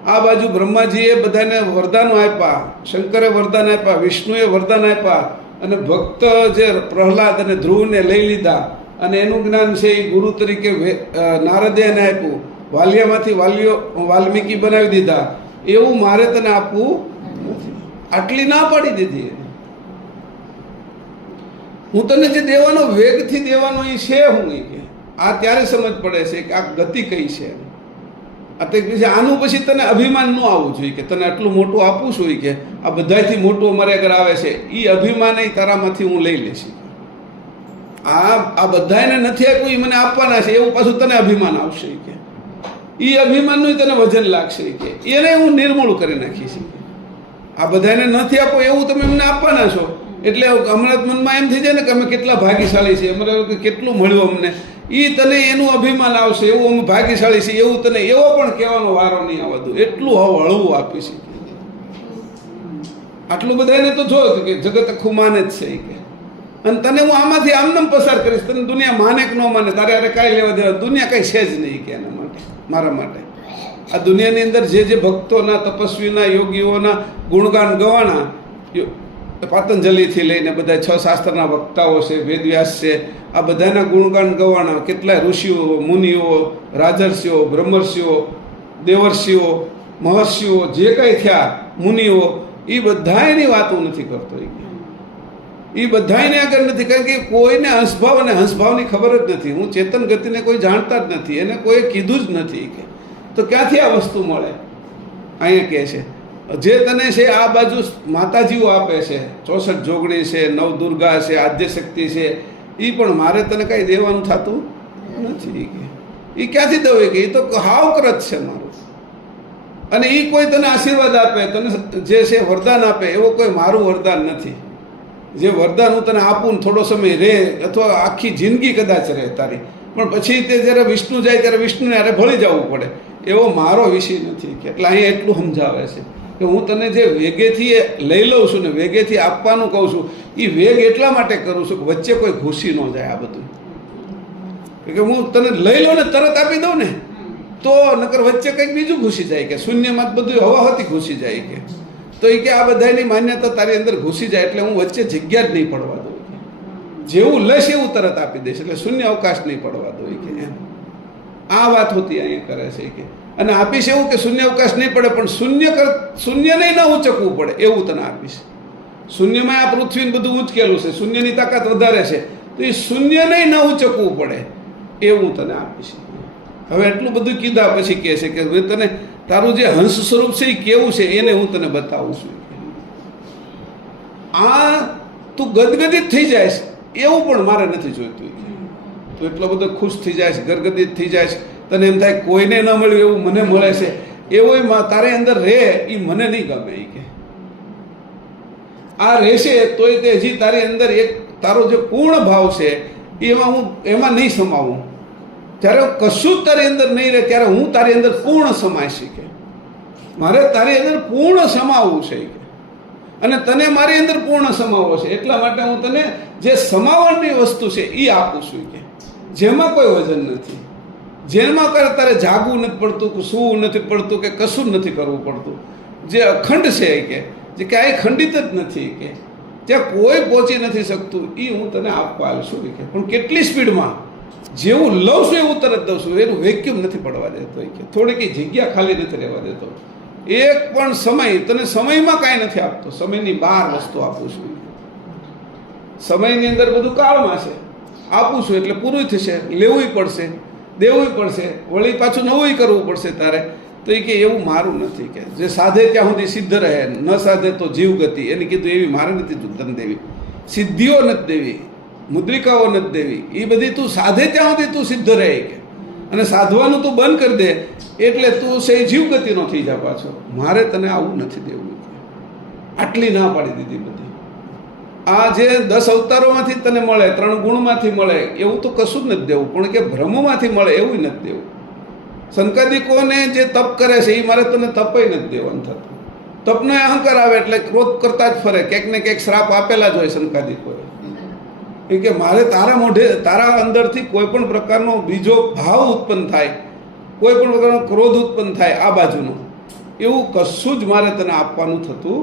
આ બાજુ બ્રહ્માજીએ બધાને વરદાનો આપ્યા, શંકરે વરદાન આપ્યા, વિષ્ણુએ વરદાન આપ્યા, અને ભક્ત જે પ્રહલાદ અને ધ્રુવને લઈ લીધા, અને એનું જ્ઞાન છે એ ગુરુ તરીકે નારદે એને આપ્યું, વાલિયામાંથી વાલ્મીકી બનાવી દીધા. એવું મારે તને આપવું નથી. આટલી ના પાડી દીધી. હું તને જે દેવાનો વેગથી દેવાનો એ છે હું. કે આ ત્યારે સમજ પડે છે કે આ ગતિ કઈ છે. આનું પછી તને અભિમાન ન આવવું જોઈએ કે તને આટલું મોટું આપું છું. કે આ બધાથી મોટું અમારે આગળ આવે છે, એ અભિમાન તારામાંથી હું લઈ લઈશ. આ બધાને નથી આપ્યું એ મને આપવાના છે, એવું પાછું તને અભિમાન આવશે. કે એ અભિમાનનું તને વજન લાગશે. કે એને હું નિર્મૂળ કરી નાખીશ. આ બધાને નથી આપો એવું તમે અમને આપવાના છો, એટલે હમણાં મનમાં એમ થઈ જાય ને કે અમે કેટલા ભાગ્યશાળી છીએ, અમારે કેટલું મળ્યું અમને. એ તને એનું અભિમાન આવશે, એવું અમે ભાગ્યશાળી છીએ એવું તને એવો પણ કહેવાનો વારો નહીં આવતું. એટલું હળવું આપીશ. આટલું બધાને તો જોયું કે જગત આખું માને જ છે. કે અને તને હું આમાંથી આમનામ પસાર કરીશ. તને દુનિયા માને કે ન માને, તારે અરે કાંઈ લેવા દેવા, દુનિયા કાંઈ છે જ નહીં. કે એના માટે, મારા માટે આ દુનિયાની અંદર જે ભક્તોના, તપસ્વીના, યોગીઓના ગુણગાન ગવાના, પાતંજલિથી લઈને બધા 6 શાસ્ત્રના વક્તાઓ છે, વેદવ્યાસ છે, આ બધાના ગુણગાન ગવાના, કેટલાય ઋષિઓ, મુનિઓ, રાજર્ષિઓ, બ્રહ્મર્ષિઓ, દેવર્ષિઓ, મહર્ષિઓ, જે કંઈ થયા મુનિઓ, એ બધા એની વાતો નથી કરતો. એ બધાને આગળ નથી, કારણ કે કોઈને હંસભાવ અને હંસભાવની ખબર જ નથી. હું ચેતન ગતિને કોઈ જાણતા જ નથી, એને કોઈ કીધું જ નથી. કે તો ક્યાંથી આ વસ્તુ મળે? અહીંયા કહે છે જે તને છે આ બાજુ માતાજીઓ આપે છે, 64 જોગણી છે, 9 દુર્ગા છે, આદ્યશક્તિ છે, એ પણ મારે તને કાંઈ દેવાનું થતું નથી. કે એ ક્યાંથી દઉં? કે એ તો હાવકરત છે મારું. અને એ કોઈ તને આશીર્વાદ આપે, તને જે છે વરદાન આપે, એવો કોઈ મારું વરદાન નથી. જે વરદાન હું તને આપું ને થોડો સમય રહે, અથવા આખી જિંદગી કદાચ રહે તારી, પણ પછી તે જ્યારે વિષ્ણુ જાય ત્યારે વિષ્ણુને હારે ભળી જવું પડે. એવો મારો વિષય નથી કે એટલે અહીંયા એટલું સમજાવે છે કે હું તને જે વેગેથી લઈ લઉં છું ને વેગેથી આપવાનું કહું છું એ વેગ એટલા માટે કરું છું કે વચ્ચે કોઈ ઘૂસી ન જાય. આ બધું કે હું તને લઈ લઉં ને તરત આપી દઉં ને તો નકર વચ્ચે કંઈક બીજું ઘૂસી જાય કે શૂન્યમાં બધું હવા હતી ઘૂસી જાય કે તો એ કે આ બધાની માન્યતા તારી અંદર ઘૂસી જાય એટલે હું વચ્ચે જગ્યા જ નહીં પડવા દઉં. જેવું લઈશ એવું તરત આપી દઈશ એટલે શૂન્ય અવકાશ નહીં પડવા દઉં કે એમ આ વાત હોતી અહીંયા કરે છે કે અને આપીશ એવું કે શૂન્ય અવકાશ નહીં પડે પણ શૂન્યને ન ઊંચકવું પડે એવું તને આપીશ. શૂન્યમાં આ પૃથ્વીને બધું ઊંચકેલું છે, શૂન્યની તાકાત વધારે છે તો એ શૂન્યને ન ઊંચકવું પડે એવું તને આપીશ. હવે એટલું બધું કીધા પછી કહે છે કે હવે તને તારું જે હંસ સ્વરૂપ છે એ કેવું છે એને હું તને બતાવું છું. આ તું ગદગદિત થઈ જાય એવું પણ મારે નથી જોઈતું. તું એટલો બધો ખુશ થઈ જાય, ગદગદિત થઈ જાય, તને એમ થાય કોઈને ન મળ્યું એવું મને મળે છે એવું તારે અંદર રહે એ મને નહીં ગમે. એ કે આ રહેશે તોય તે હજી તારી અંદર એક તારો જે પૂર્ણ ભાવ છે એમાં નહીં સમાવું. જ્યારે કશું જ તારી અંદર નહીં રહે ત્યારે હું તારી અંદર પૂર્ણ સમાય શીખે. મારે તારી અંદર પૂર્ણ સમાવવું છે અને તને મારી અંદર પૂર્ણ સમાવવો છે. એટલા માટે હું તને જે સમાવવાની વસ્તુ છે એ આપું છું કે જેમાં કોઈ વજન નથી, જેમાં તારે જાગવું નથી પડતું કે સૂવું નથી પડતું કે કશું જ નથી કરવું પડતું, જે અખંડ છે કે જે ક્યાંય ખંડિત જ નથી કે ત્યાં કોઈ પહોંચી નથી શકતું એ હું તને આપવા આવ્યો છું કે પણ કેટલી સ્પીડમાં જેવું લઉં છું એવું તરત દઉં છું. એનું વેક્યુમ નથી પડવા દેતો કે થોડીક જગ્યા ખાલી નથી રહેવા દેતો. એક પણ સમય તને સમયમાં કાંઈ નથી આપતો, સમયની બહાર વસ્તુ આપું છું. સમયની અંદર બધું કાળમાં છે, આપું છું એટલે પૂરું થશે, લેવું પડશે, દેવું પડશે, વળી પાછું નવું કરવું પડશે તારે. તો એ કે એવું મારું નથી કે જે સાધે ત્યાં સુધી સિદ્ધ રહે, ન સાધે તો જીવ ગતિ. એને કીધું એવી મારે નથી તને દેવી, સિદ્ધિઓ નથી દેવી, મુદ્રિકાઓ નથી દેવી. એ બધી તું સાધે ત્યાં સુધી તું સિદ્ધ રહે કે અને સાધવાનું તું બંધ કરી દે એટલે તું સે જીવ ગતિનો થઈ જા પાછો. મારે તને આવું નથી દેવું. આટલી ના પાડી દીધી બધી. આ જે 10 અવતારોમાંથી તને મળે, 3 ગુણમાંથી મળે એવું તો કશું જ નથી દેવું, પણ કે બ્રહ્મમાંથી મળે એવું નથી દેવું. સંકાદિકોને જે તપ કરે છે એ મારે તને તપય નથી દેવાનું થતું. તપનો અહંકાર આવે એટલે ક્રોધ કરતા જ ફરે, ક્યાંક ને ક્યાંક શ્રાપ આપેલા જ હોય સંકાદિકોએ. એ કે મારે તારા મોઢે તારા અંદરથી કોઈ પણ પ્રકારનો બીજો ભાવ ઉત્પન્ન થાય, કોઈ પણ પ્રકારનો ક્રોધ ઉત્પન્ન થાય આ બાજુનો, એવું કશું જ મારે તને આપવાનું થતું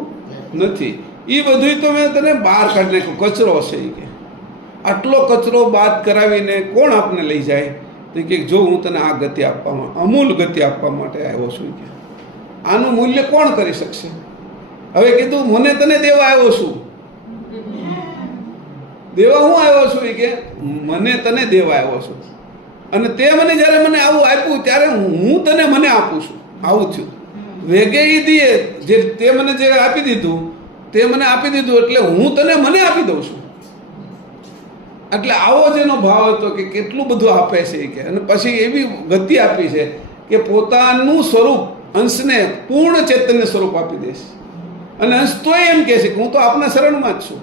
નથી. એ બધું તો મેં તને બહાર કાઢી નાખ્યું. કચરો છે એ કે આટલો કચરો બાદ કરાવીને કોણ આપને લઈ જાય? તો કે જો હું તને આ ગતિ આપવામાં, અમૂલ ગતિ આપવા માટે આવ્યો છું કે આનું મૂલ્ય કોણ કરી શકશે? હવે કીધું મને તને દેવા આવ્યો છું. દેવા હું આવ્યો છું કે મને તને દેવા આવ્યો છું અને તે મને જ્યારે મને આવું આપ્યું ત્યારે હું તને મને આપું છું. આવું થયું. વેગે એ દીએ જે તે મને જે આપી દીધું તે મને આપી દીધું એટલે હું તને મને આપી દઉં છું. એટલે આવો જેનો ભાવ હતો કે કેટલું બધું આપે છે કે અને પછી એવી ગતિ આપી છે કે પોતાનું સ્વરૂપ અંશને પૂર્ણ ચૈતન્ય સ્વરૂપ આપી દેશે. અને અંશ તોય એમ કહે છે કે હું તો આપના શરણમાં જ છું.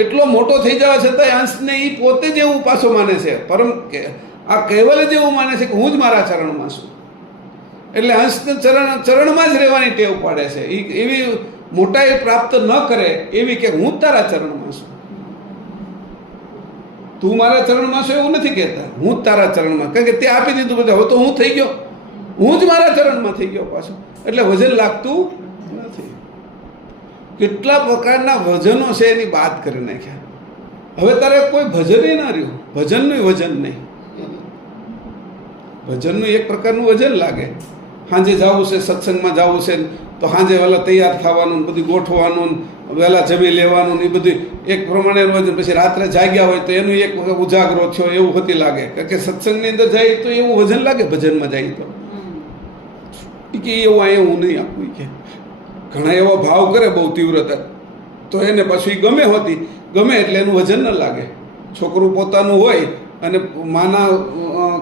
એટલો મોટો થઈ જવા છતાં અંશને એ પોતે જ એવું પાછો માને છે, પરમ કે આ કેવલ જ એવું માને છે કે હું જ મારા ચરણમાં છું. એટલે અંશને ચરણમાં જ રહેવાની ટેવ પાડે છે. એ એવી મોટાઈ પ્રાપ્ત ન કરે એવી કે હું જ તારા ચરણમાં છું. તું મારા ચરણમાં છું એવું નથી કહેતા, હું જ તારા ચરણમાં. કારણ કે તે આપી દીધું બધું, હવે તો હું થઈ ગયો, હું જ મારા ચરણમાં થઈ ગયો પાછો. એટલે વજન લાગતું નથી. કેટલા પ્રકારના વજનો છે એની વાત કરી નાખ્યા. હવે તારે કોઈ ભજન ના રહ્યું, ભજનનું વજન નહીં. ભજનનું એક પ્રકારનું વજન લાગે. સાંજે જવું છે, સત્સંગમાં જવું છે તો સાંજે વહેલા તૈયાર થવાનું, બધું ગોઠવાનું, વહેલા જમી લેવાનું, એ બધું એક પ્રમાણે વજન. પછી રાત્રે જાગ્યા હોય તો એનું એક ઉજાગરો થયો એવું હોતી લાગે. કારણ કે સત્સંગની અંદર જાય તો એવું વજન લાગે, ભજનમાં જાય તો કે એવું અહીંયા હું નહીં આપું કે ઘણા એવો ભાવ કરે બહુ તીવ્રતા તો એને પાછું ગમે હોતી, ગમે એટલે એનું વજન ન લાગે. છોકરું પોતાનું હોય અને માના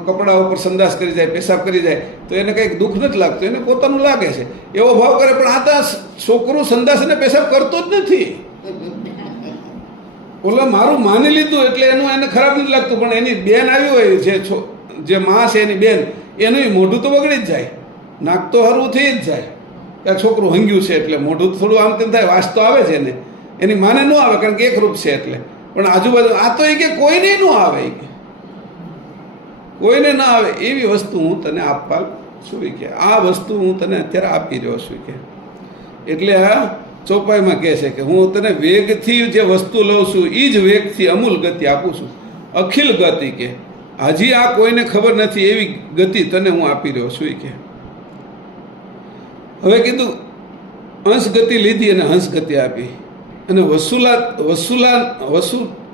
કપડા ઉપર સંદાસ કરી જાય, પેશાબ કરી જાય તો એને કંઈક દુઃખ નથી લાગતું, એને પોતાનું લાગે છે એવો ભાવ કરે. પણ આ તો છોકરું સંદાસ અને પેશાબ કરતો જ નથી. ઓલા મારું માની લીધું એટલે એનું એને ખરાબ નથી લાગતું. પણ એની બેન આવી હોય જે જે માં છે એની બેન, એનું મોઢું તો બગડી જ જાય, નાક તો હરવું થઈ જ જાય કે આ છોકરું હંગ્યું છે એટલે મોઢું થોડું આમ તેમ થાય, વાસ તો આવે છે એને, એની માને ન આવે કારણ કે એક રૂપ છે એટલે. પણ આજુબાજુ આ તો એ કે કોઈને ન આવે, એ કે કોઈને ના આવે એવી વસ્તુ હું તને આપવા છું કે આ વસ્તુ હું તને અત્યારે આપી રહ્યો છું કે. એટલે આ ચોપાઈમાં કહે છે કે હું તને વેગથી જે વસ્તુ લઉં છું એ જ વેગથી અમૂલ ગતિ આપું છું, અખિલ ગતિ કે હજી આ કોઈને ખબર નથી એવી ગતિ તને હું આપી રહ્યો છું કે. હવે કીધું અંશ ગતિ લીધી અને હંસ ગતિ આપી, અને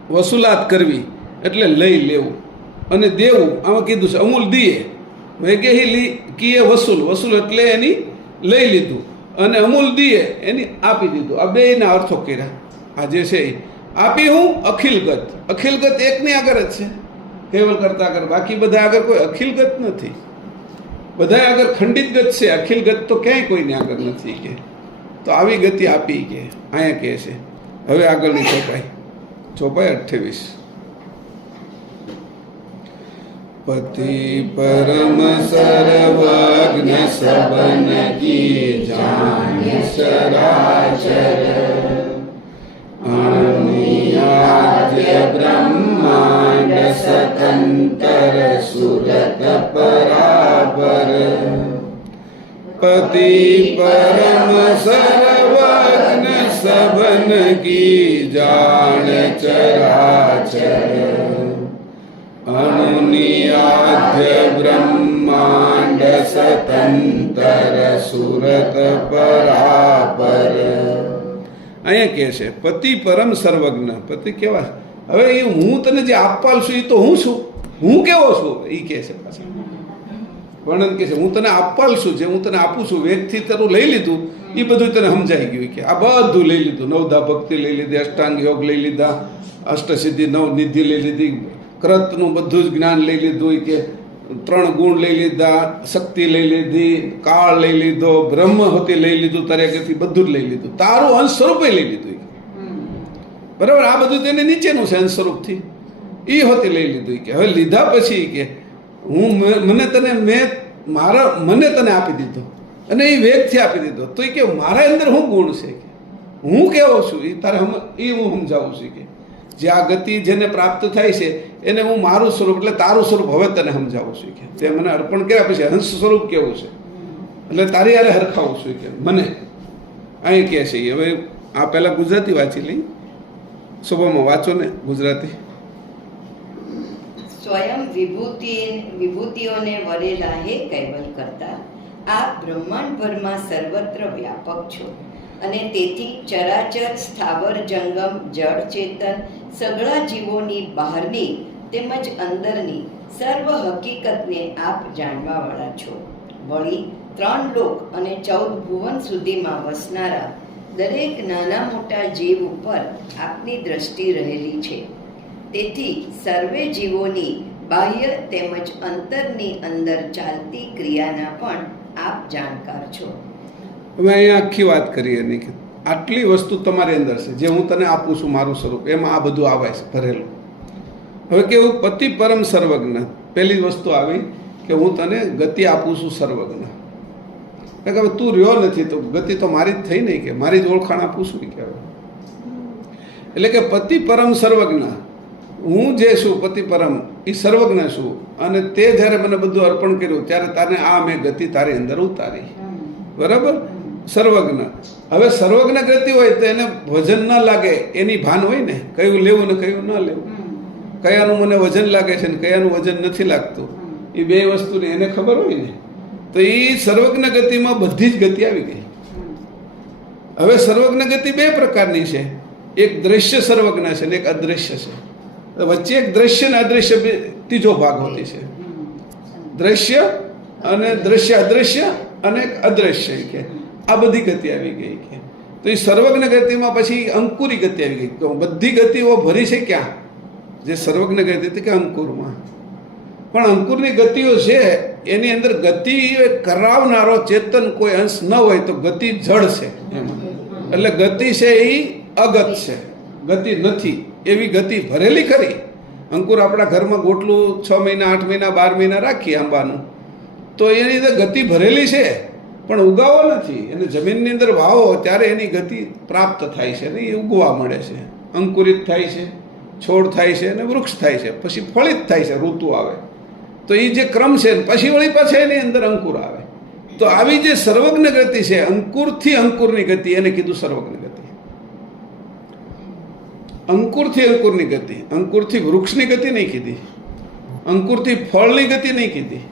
વસૂલાત કરવી એટલે લઈ લેવું, અને દેવું આમાં કીધું છે અમૂલ દીએ વેગે કીએ વસૂલ એટલે એની લઈ લીધું, અને અમૂલ દીએ એની આપી દીધું. આ બેયના અર્થો કર્યા. આ જે છે એ આપી હું અખિલ ગત એકની આગળ જ છે, કેવલ કરતા આગળ, બાકી બધા આગળ કોઈ અખિલ ગત નથી, બધા આગળ ખંડિત ગત છે, અખિલ ગત તો ક્યાંય કોઈની આગળ નથી કે. તો આવી ગતિ આપી કે અહીંયા કહે છે. હવે આગળની ચોપાઈ 28. पति परम सर्वज्ञ सबन की जान चराचर, अणुयाद्य ब्रह्मांड स्वतंत्र सुरत परापर, पति परम सर्वज्ञ सबन की जान चराचर, अणुनियाद्य ब्रह्मांड स्वतंत्र सुरत परापर. અહીંયા કહે છે પતિ પરમ સર્વજ્ઞ. પતિ કેવા? હવે એ હું તને જે આપવાલ છું એ તો હું છું, હું કેવો છું એ કહે છે પાછા વર્ણન કહે છે. હું તને આપવાલ છું, જે હું તને આપું છું વેગથી તારું લઈ લીધું એ બધું તને સમજાઈ ગયું કે આ બધું લઈ લીધું. નવધા ભક્તિ લઈ લીધી, અષ્ટાંગ યોગ લઈ લીધા, અષ્ટસિદ્ધિ નવ નિધિ લઈ લીધી, કરતનું બધું જ જ્ઞાન લઈ લીધું કે 3 ગુણ લઈ લીધા, શક્તિ લઈ લીધી, કાળ લઈ લીધો, બ્રહ્મ હોતી લઈ લીધું, તારે આગળથી બધું જ લઈ લીધું, તારું અંશ સ્વરૂપે લઈ લીધું. બરાબર, આ બધું તેને નીચેનું છે અંશ સ્વરૂપથી એ હોતી લઈ લીધું કે હવે લીધા પછી કે હું મને તને આપી દીધો અને એ વેગથી આપી દીધો. તો એ કે મારા અંદર શું ગુણ છે કે હું કેવો છું એ તારે એ હું સમજાવું છું કે જે આ ગતિ જેને પ્રાપ્ત થાય છે એને હું મારું સ્વરૂપ એટલે તારું સ્વરૂપ હવે તને સમજાવું છું કે તે મને અર્પણ કર્યા પછી હંસ સ્વરૂપ કેવું છે એટલે તારી યારે હરખાવું છું કે મને અહીં કહે છે. હવે આ પહેલાં ગુજરાતી વાંચી લઈ, સભામાં વાંચો ને ગુજરાતી. સ્વયં વિભૂતિઓને વરેલા હે કૈવલ કરતા, આપ બ્રહ્માંડભરમાં સર્વત્ર વ્યાપક છો અને તેથી ચરાચર સ્થાવર જંગમ જળ ચેતન સગળા જીવોની બહારની તેમજ અંદરની સર્વ હકીકતને આપ જાણવાવાળા છો. વળી 3 લોક અને 14 ભુવન સુધીમાં વસનારા દરેક નાના મોટા જીવ ઉપર આપની દ્રષ્ટિ રહેલી છે. તેથી સર્વે જીવોની બાહ્ય તેમજ અંતરની અંદર ચાલતી ક્રિયાના પણ આપ જાણકાર છો. હવે અહીંયા આખી વાત કરીએ એની કે આટલી વસ્તુ તમારી અંદર છે જે હું તને આપું છું મારું સ્વરૂપ, એમાં આ બધું આવે છે ભરેલું. હવે કેવું પતિ પરમ સર્વજ્ઞ, પહેલી વસ્તુ આવી કે હું તને ગતિ આપું છું સર્વજ્ઞ. કે હવે તું રહ્યો નથી તો ગતિ તો મારી જ થઈ નહીં કે મારી જ ઓળખાણ આપું છું કે એટલે કે પતિ પરમ સર્વજ્ઞ હું જે છું પતિ પરમ એ સર્વજ્ઞ છું અને તે જ્યારે મને બધું અર્પણ કર્યું ત્યારે તારે આ મેં ગતિ તારી અંદર ઉતારી. બરાબર, સર્વજ્ઞ. હવે સર્વજ્ઞ ગતિ હોય તો એને વજન ન લાગે એની ભાન હોય ને, કયું લેવું ને કયું ન લેવું, કયાનું મને વજન લાગે છે ને કયાનું વજન નથી લાગતું, એ બે વસ્તુની એને ખબર હોય ને. તો એ સર્વજ્ઞ ગતિમાં બધી જ ગતિ આવી ગઈ. હવે સર્વજ્ઞ ગતિ 2 પ્રકારની છે, એક દ્રશ્ય સર્વજ્ઞ છે ને એક અદ્રશ્ય છે. વચ્ચે એક દ્રશ્ય ને અદ્રશ્ય ત્રીજો ભાગ હોતી છે. દ્રશ્ય અને દ્રશ્ય અદ્રશ્ય અને એક અદ્રશ્ય કે આ બધી ગતિ આવી ગઈ કે. તો એ સર્વજ્ઞ ગતિમાં પછી અંકુરી ગતિ આવી ગઈ. તો બધી ગતિઓ ભરી છે ક્યાં? જે સર્વજ્ઞ ગતિ હતી કે અંકુરમાં. પણ અંકુરની ગતિઓ છે એની અંદર ગતિ કરાવનારો ચેતન કોઈ અંશ ન હોય તો ગતિ જડ છે એમાં. એટલે ગતિ છે એ અગત છે, ગતિ નથી એવી ગતિ ભરેલી ખરી અંકુર આપણા ઘરમાં ગોટલું 6 મહિના 8 મહિના 12 મહિના રાખીએ આંબાનું, તો એની અંદર ગતિ ભરેલી છે પણ ઉગાવો નથી. એને જમીનની અંદર વાવો ત્યારે એની ગતિ પ્રાપ્ત થાય છે અને એ ઉગવા મળે છે, અંકુરિત થાય છે, છોડ થાય છે અને વૃક્ષ થાય છે, પછી ફળિત થાય છે, ઋતુ આવે તો એ જે ક્રમ છે પછી વળી પાછા એની અંદર અંકુર આવે. તો આવી જે સર્વજ્ઞ ગતિ છે, અંકુરથી અંકુરની ગતિ, એને કીધું સર્વજ્ઞ ગતિ. અંકુરથી અંકુરની ગતિ, અંકુરથી વૃક્ષની ગતિ નહીં કીધી, અંકુરથી ફળની ગતિ નહીં કીધી,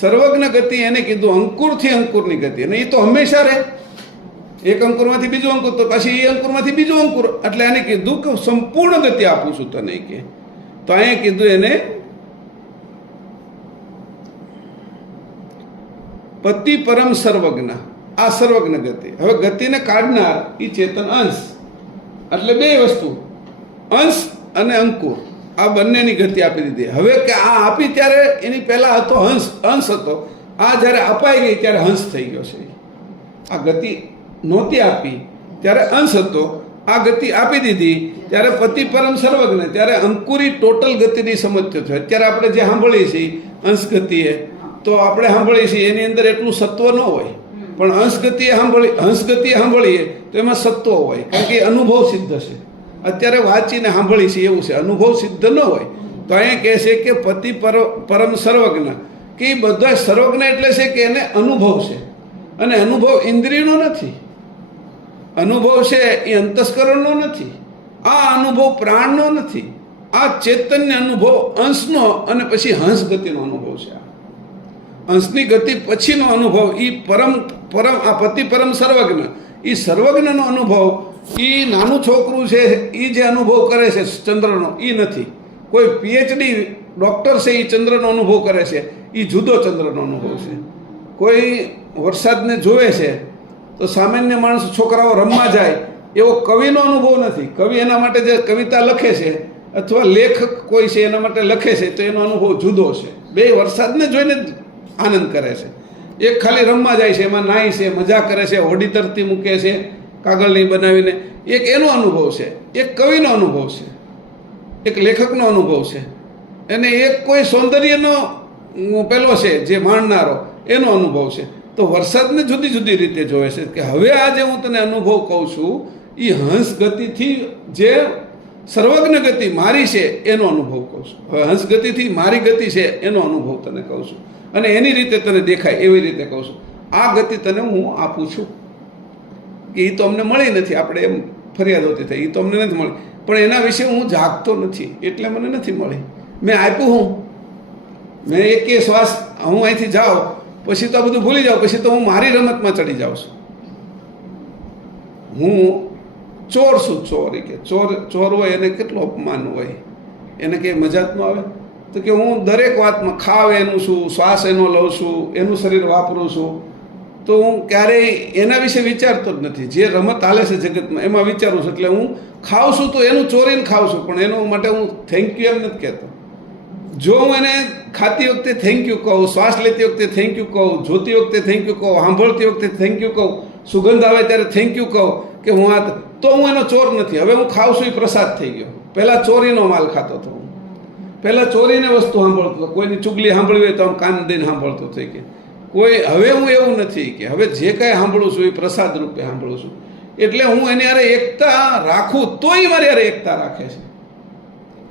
સર્વજ્ઞ ગતિ એને કીધું અંકુરથી અંકુરની ગતિ. અને એ તો હંમેશા રહે, એક અંકુરમાંથી બીજું અંકુર, તો પછી એ અંકુરમાંથી બીજું અંકુર, એટલે એને કીધું કે સંપૂર્ણ ગતિ આપું છું તને કે. તો અહીંયા કીધું એને પતિ પરમ સર્વજ્ઞ, આ સર્વજ્ઞ ગતિ. હવે ગતિને કાઢનાર એ ચેતન અંશ, એટલે બે વસ્તુ, અંશ અને અંકુર, આ બંનેની ગતિ આપી દીધી. હવે કે આ આપી ત્યારે એની પહેલા હતો અંશ હતો, આ જ્યારે અપાઈ ગઈ ત્યારે હંસ થઈ ગયો છે. આ ગતિ નહોતી આપી ત્યારે અંશ હતો, આ ગતિ આપી દીધી ત્યારે પતિ પરમ સર્વજ્ઞ, ત્યારે અંકુરી ટોટલ ગતિની સમજ થયો. અત્યારે આપણે જે સાંભળીએ છીએ અંશ ગતિએ, તો આપણે સાંભળીએ છીએ એની અંદર એટલું સત્વ ન હોય, પણ હંસ ગતિએ સાંભળીએ તો એમાં સત્વ હોય, કારણ કે એ અનુભવ સિદ્ધ છે. અત્યારે વાંચીને સાંભળી છે એવું છે, અનુભવ સિદ્ધ ન હોય. તો અહીંયા કહે છે કે પતિ પરમ સર્વજ્ઞ, કે એ બધા સર્વજ્ઞ એટલે છે કે એને અનુભવ છે, અને અનુભવ ઇન્દ્રિયનો નથી, અનુભવ છે એ અંતસ્કરણનો નથી, આ અનુભવ પ્રાણનો નથી, આ ચૈતન્ય અનુભવ અંશનો અને પછી હંસ ગતિનો અનુભવ છે. અંશની ગતિ પછીનો અનુભવ એ આ પતિ પરમ સર્વજ્ઞ, એ સર્વજ્ઞનો અનુભવ, એ નાનું છોકરું છે એ જે અનુભવ કરે છે ચંદ્રનો, એ નથી. કોઈ PhD ડૉક્ટર છે એ ચંદ્રનો અનુભવ કરે છે, એ જુદો ચંદ્રનો અનુભવ છે. કોઈ વરસાદને જોવે છે તો સામાન્ય માણસ, છોકરાઓ રમવા જાય એવો કવિનો અનુભવ નથી. કવિ એના માટે જે કવિતા લખે છે અથવા લેખક કોઈ છે એના માટે લખે છે તો એનો અનુભવ જુદો છે. બે વરસાદને જોઈને આનંદ કરે છે, એક ખાલી રમવા જાય છે, એમાં નાય છે, મજા કરે છે, હોડી તરતી મૂકે છે કાગળની બનાવીને, એક એનો અનુભવ છે, એક કવિનો અનુભવ છે, એક લેખકનો અનુભવ છે, અને એક કોઈ સૌંદર્યનો પેલો છે જે માણનારો, એનો અનુભવ છે. તો વરસાદને જુદી જુદી રીતે જોવે છે કે હવે આજે હું તને અનુભવ કહું છું એ હંસ ગતિથી જે સર્વજ્ઞ ગતિ મારી છે એનો અનુભવ કહું છું. હવે હંસ ગતિથી મારી ગતિ છે એનો અનુભવ તને કહું છું, અને એની રીતે તને દેખાય એવી રીતે કહું છું. આ ગતિ તને હું આપું છું, કે એ તો અમને મળી નથી, આપણે એમ ફરિયાદ હોતી થઈ, એ તો અમને નથી મળી, પણ એના વિશે હું જાગતો નથી એટલે મને નથી મળી. મેં આપ્યું હું, મેં એક શ્વાસ, હું અહીંથી જાઉં પછી તો આ બધું ભૂલી જાઉં, પછી તો હું મારી રમતમાં ચડી જાઉં છું. હું ચોર છું, ચોરી કે ચોર હોય એને કેટલું અપમાન હોય, એને કંઈ મજા જ ન આવે. તો કે હું દરેક વાતમાં ખાવ એનું છું, શ્વાસ એનો લઉં છું, એનું શરીર વાપરું છું, તો હું ક્યારેય એના વિશે વિચારતો જ નથી. જે રમત હાલે છે જગતમાં એમાં વિચારું છું, એટલે હું ખાઉં છું તો એનું ચોરીને ખાઉં છું, પણ એનું માટે હું થેન્ક યુ એમ નથી કહેતો. જો હું એને ખાતી વખતે થેન્ક યુ કહું, શ્વાસ લેતી વખતે થેન્ક યુ કહું, જોતી વખતે થેન્ક યુ કહું, સાંભળતી વખતે થેન્ક યુ કહું, સુગંધ આવે ત્યારે થેન્ક યુ કહું કે હું આ, તો હું એનો ચોર નથી. હવે હું ખાઉં છું એ પ્રસાદ થઈ ગયો. પહેલાં ચોરીનો માલ ખાતો હતો, પહેલાં ચોરીને વસ્તુ સાંભળતો હતો, કોઈની ચુગલી સાંભળવી હોય તો આમ કાન દઈને સાંભળતો થઈ કે કોઈ. હવે હું એવું નથી, કે હવે જે કાંઈ સાંભળું છું એ પ્રસાદ રૂપે સાંભળું છું. એટલે હું એની યારે એકતા રાખું તોય મારી યારે એકતા રાખે છે.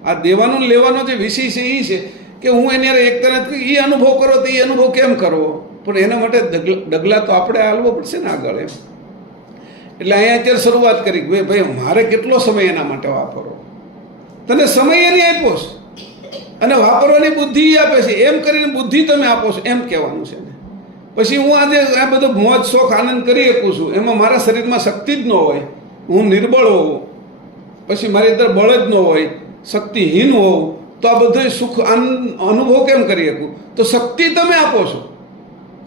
આ દેવાનો લેવાનો જે વિષય છે એ છે કે હું એની યારે એકતા નથી. એ અનુભવ કરો તો એ અનુભવ કેમ કરવો, પણ એના માટે ડગલા તો આપણે હાલવો પડશે ને આગળ એમ. એટલે અહીંયા અત્યારે શરૂઆત કરી કે ભાઈ મારે કેટલો સમય એના માટે વાપરવો. તને સમય એની આપ્યો છે અને વાપરવાની બુદ્ધિ આપે છે, એમ કરીને બુદ્ધિ તમે આપો છો એમ કહેવાનું છે. પછી હું આજે આ બધો મોજ શોખ આનંદ કરી શકું છું, એમાં મારા શરીરમાં શક્તિ જ ન હોય, હું નિર્બળ હોઉં, પછી મારી અંદર બળ જ ન હોય, શક્તિહીન હોઉં, તો આ બધું સુખ અનુભવ કેમ કરી શકું? તો શક્તિ તમે આપો છો,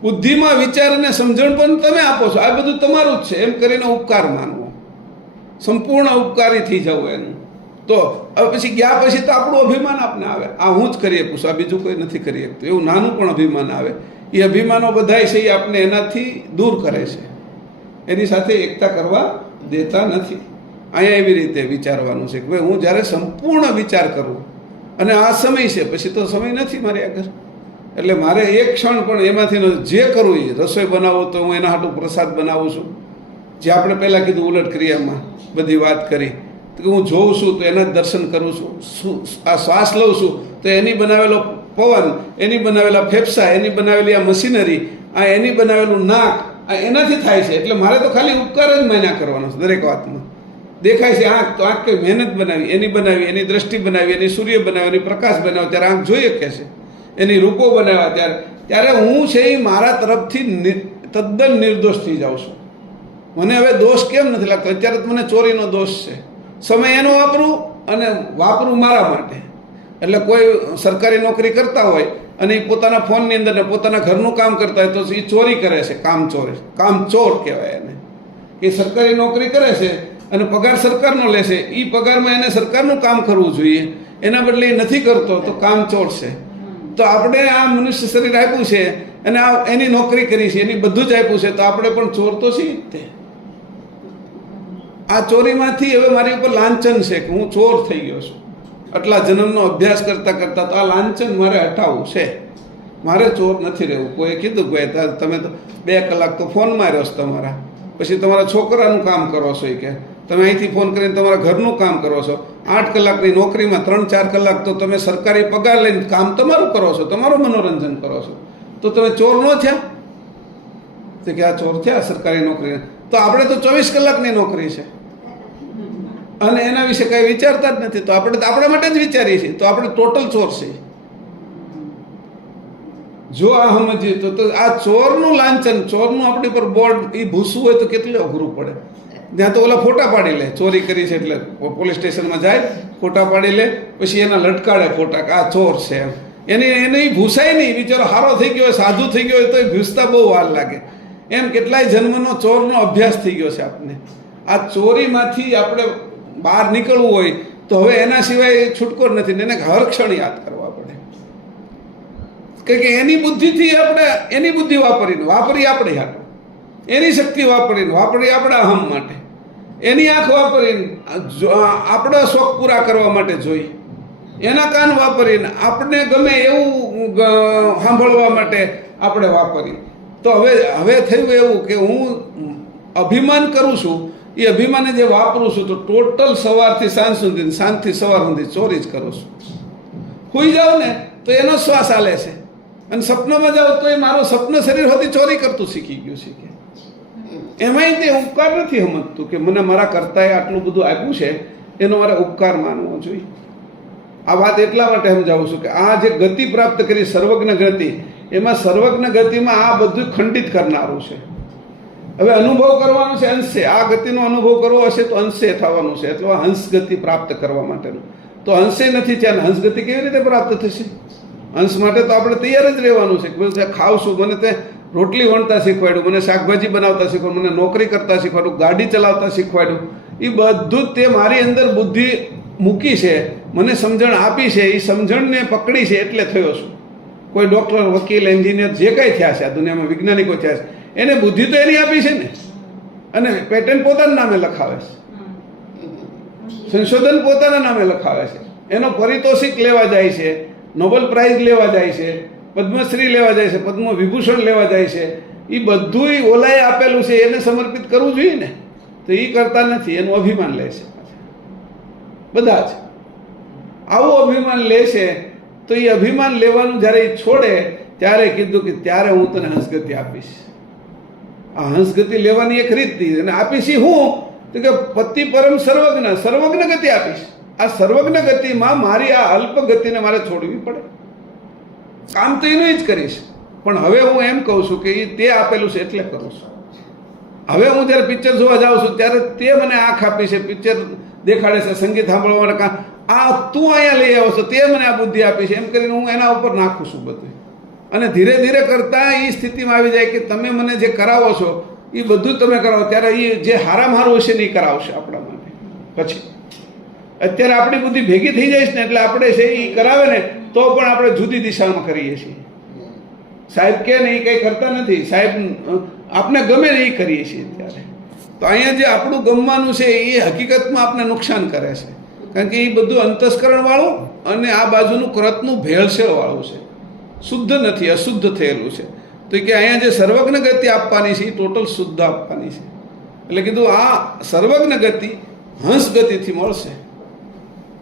બુદ્ધિમાં વિચાર અને સમજણ પણ તમે આપો છો, આ બધું તમારું જ છે એમ કરીને ઉપકાર માનવો, સંપૂર્ણ ઉપકારી થઈ જવું એનું. તો હવે પછી ગયા પછી તો આપણું અભિમાન આપને આવે, આ હું જ કરી શકું છું, આ બીજું કોઈ નથી કરી શકતું, એવું નાનું પણ અભિમાન આવે. એ અભિમાનો બધાય છે એ આપણે એનાથી દૂર કરે છે, એની સાથે એકતા કરવા દેતા નથી. અહીંયા એવી રીતે વિચારવાનું છે કે ભાઈ હું જ્યારે સંપૂર્ણ વિચાર કરું અને આ સમય છે, પછી તો સમય નથી મારી આગળ. એટલે મારે એક ક્ષણ પણ એમાંથી જે કરવું એ રસોઈ બનાવું તો હું એના હાટું પ્રસાદ બનાવું છું. જે આપણે પહેલાં કીધું ઉલટ ક્રિયામાં બધી વાત કરી તો હું જોઉં છું તો એના જ દર્શન કરું છું. આ શ્વાસ લઉં છું તો એની બનાવેલો પવન, એની બનાવેલા ફેફસા, એની બનાવેલી આ મશીનરી, આ એની બનાવેલું નાક, આ એનાથી થાય છે. એટલે મારે તો ખાલી ઉપકાર જ માન્યા કરવાનો છે દરેક વાતમાં. દેખાય છે આંખ, તો આંખ કઈ મહેનત બનાવી, એની દ્રષ્ટિ બનાવી, એની સૂર્ય બનાવ્યો, એની પ્રકાશ બનાવ્યો, ત્યારે આંખ જોઈએ કે છે, એની રૂપો બનાવ્યા, ત્યારે હું છે એ મારા તરફથી તદ્દન નિર્દોષ થઈ જાઉં છું. મને હવે દોષ કેમ નથી લાગતો? અત્યારે તો મને ચોરીનો દોષ છે. સમય એનો વાપરું અને વાપરું મારા માટે. એટલે કોઈ સરકારી નોકરી કરતા હોય અને એ પોતાના ફોનની અંદર ને પોતાના ઘરનું કામ કરતા હોય તો એ ચોરી કરે છે, કામચોર કહેવાય એને. એ સરકારી નોકરી કરે છે અને પગાર સરકારનો લેશે, એ પગારમાં એને સરકારનું કામ કરવું જોઈએ, એના બદલે એ નથી કરતો તો કામચોર છે. તો આપણે આ મનુષ્ય શરીર આપ્યું છે અને આ એની નોકરી કરી છે, એની બધું જ આપ્યું છે, તો આપણે પણ ચોર તો છીએ તે. આ ચોરીમાંથી હવે મારી ઉપર લાંછન છે કે હું ચોર થઈ ગયો છું. આટલા જન્મનો અભ્યાસ કરતાં કરતાં તો આ લાંછન મારે હટાવવું છે. મારે ચોર નથી રહેવું. કોઈએ કીધું કે તમે તો 2 કલાક તો ફોનમાં રહ્યો છો તમારા, પછી તમારા છોકરાનું કામ કરો છો, કે તમે અહીંથી ફોન કરીને તમારા ઘરનું કામ કરો છો, 8 કલાકની નોકરીમાં 3-4 કલાક તો તમે સરકારી પગાર લઈને કામ તમારું કરો છો, તમારું મનોરંજન કરો છો, તો તમે ચોર ન થયા? તો કે આ ચોર થયા સરકારી નોકરી. તો આપણે તો 24 કલાકની નોકરી છે અને એના વિશે કંઈ વિચારતા જ નથી. તો આપણે આપણા માટે જ વિચારીએ છીએ, તો આપણે ટોટલ ચોર છીએ. જો આ સમજીએ તો આ ચોરનું લાંછન, ચોરનું આપણી પર બોર્ડ એ ભૂસવું હોય તો કેટલું અઘરું પડે. ત્યાં તો ઓલા ફોટા પાડી લે, ચોરી કરી છે એટલે પોલીસ સ્ટેશનમાં જાય, ફોટા પાડી લે, પછી એના લટકાડે ફોટા કે આ ચોર છે એમ. એને ભૂસાય નહીં, બિચારો હારો થઈ ગયો હોય, સાધુ થઈ ગયો હોય તો એ ભૂસતા બહુ વાર લાગે. એમ કેટલાય જન્મનો ચોરનો અભ્યાસ થઈ ગયો છે આપણને. આ ચોરીમાંથી આપણે બહાર નીકળવું હોય તો હવે એના સિવાય છૂટકો નથી. એને હર ક્ષણ યાદ કરવા પડે કે એની બુદ્ધિથી આપણે એની બુદ્ધિ વાપરી આપણે હાટો, એની શક્તિ વાપરી આપણા અહમ માટે, એની આંખ વાપરીને આપણા શોખ પૂરા કરવા માટે જોઈ, એના કાન વાપરીને આપણે ગમે એવું સાંભળવા માટે આપણે વાપરી. તો હવે થયું એવું કે હું અભિમાન કરું છું, એ અભિમાને જે વાપરું છું તો ટોટલ સવારથી સાંજ સુધી, સાંજથી સવાર સુધી ચોરી જ કરું છું. સુઈ જાઉં ને તો એનો શ્વાસ હાલે છે અને સપનામાં જાઉં તો એ મારું સપન શરીર હોતી ચોરી કરતું શીખી ગયું છે. કે એમાંય તે ઉપકાર નથી સમજતું કે મને મારા કરતાએ આટલું બધું આપ્યું છે, એનો મારે ઉપકાર માનવો જોઈએ. આ વાત એટલા માટે સમજાવું છું કે આ જે ગતિ પ્રાપ્ત કરી સર્વજ્ઞ ગતિ, એમાં સર્વજ્ઞ ગતિમાં આ બધું ખંડિત કરનારું છે. હવે અનુભવ કરવાનો છે અંશે, આ ગતિનો અનુભવ કરવો હશે તો અંશે થવાનું છે, એટલે હંસ ગતિ પ્રાપ્ત કરવા માટેનું. તો અંશે નથી થયા, હંસ ગતિ કેવી રીતે પ્રાપ્ત થશે? અંશ માટે તો આપણે તૈયાર જ રહેવાનું છે કે ખાવશું. મને તે રોટલી વણતા શીખવાડ્યું, મને શાકભાજી બનાવતા શીખવાડ્યું, મને નોકરી કરતા શીખવાડ્યું, ગાડી ચલાવતા શીખવાડ્યું. એ બધું જ તે મારી અંદર બુદ્ધિ મૂકી છે, મને સમજણ આપી છે, એ સમજણને પકડી છે એટલે થયો છું. કોઈ ડૉક્ટર, વકીલ, એન્જિનિયર જે કંઈ થયા છે આ દુનિયામાં, વૈજ્ઞાનિકો થયા છે, એને બુદ્ધિ તો એની આપી છે ને. અને પેટન્ટ પોતાના નામે લખાવે છે, સંશોધન પોતાના નામે લખાવે છે, એનો પારિતોષિક લેવા જાય છે, નોબેલ પ્રાઇઝ લેવા જાય છે, પદ્મશ્રી લેવા જાય છે, પદ્મ વિભૂષણ લેવા જાય છે. એ બધું ઓલાએ આપેલું છે, એને સમર્પિત કરવું જોઈએ ને. તો એ કરતા નથી, એનું અભિમાન લે છે બધા જ. આવું અભિમાન લે છે તો એ અભિમાન લેવાનું જ્યારે એ છોડે ત્યારે કીધું કે ત્યારે હું તને હંસગતિ આપીશ. આ હંસગતિ લેવાની એક રીત હતી અને આપીશ હું તો કે પતિ પરમ સર્વજ્ઞ ગતિ આપીશ. આ સર્વજ્ઞ ગતિમાં મારી આ અલ્પ ગતિને મારે છોડવી પડે. કામ તો એનું જ કરીશ, પણ હવે હું એમ કહું છું કે એ તે આપેલું છે એટલે કરું છું. હવે હું જ્યારે પિક્ચર જોવા જાઉં છું ત્યારે તે મને આંખ આપી છે, પિક્ચર દેખાડે છે, સંગીત સાંભળવા માટે આ તું અહીંયા લઈ આવ્યો છો, તે મને આ બુદ્ધિ આપી છે, એમ કરીને હું એના ઉપર નાખું છું બધું. અને ધીરે ધીરે કરતાં એ સ્થિતિમાં આવી જાય કે તમે મને જે કરાવો છો એ બધું તમે કરાવો, ત્યારે એ જે હારામાં હારું હશે ને એ કરાવશે આપણા માટે. પછી અત્યારે આપણી બુદ્ધિ ભેગી થઈ જાય છે ને એટલે આપણે છે એ કરાવે ને તો પણ આપણે જુદી દિશામાં કરીએ છીએ. સાહેબ કે ને એ કંઈ કરતા નથી, સાહેબ આપણે ગમે ને એ કરીએ છીએ. ત્યારે તો અહીંયા જે આપણું ગમવાનું છે એ હકીકતમાં આપણે નુકસાન કરે છે, કારણ કે એ બધું અંતસ્કરણવાળું અને આ બાજુનું કૃતનું ભેળસેળવાળું છે, શુદ્ધ નથી, અશુદ્ધ થયેલું છે. તો કે અહીંયા જે સર્વજ્ઞ ગતિ આપવાની છે એ ટોટલ શુદ્ધ આપવાની છે. એટલે કીધું આ સર્વજ્ઞ ગતિ હંસ ગતિથી મળશે,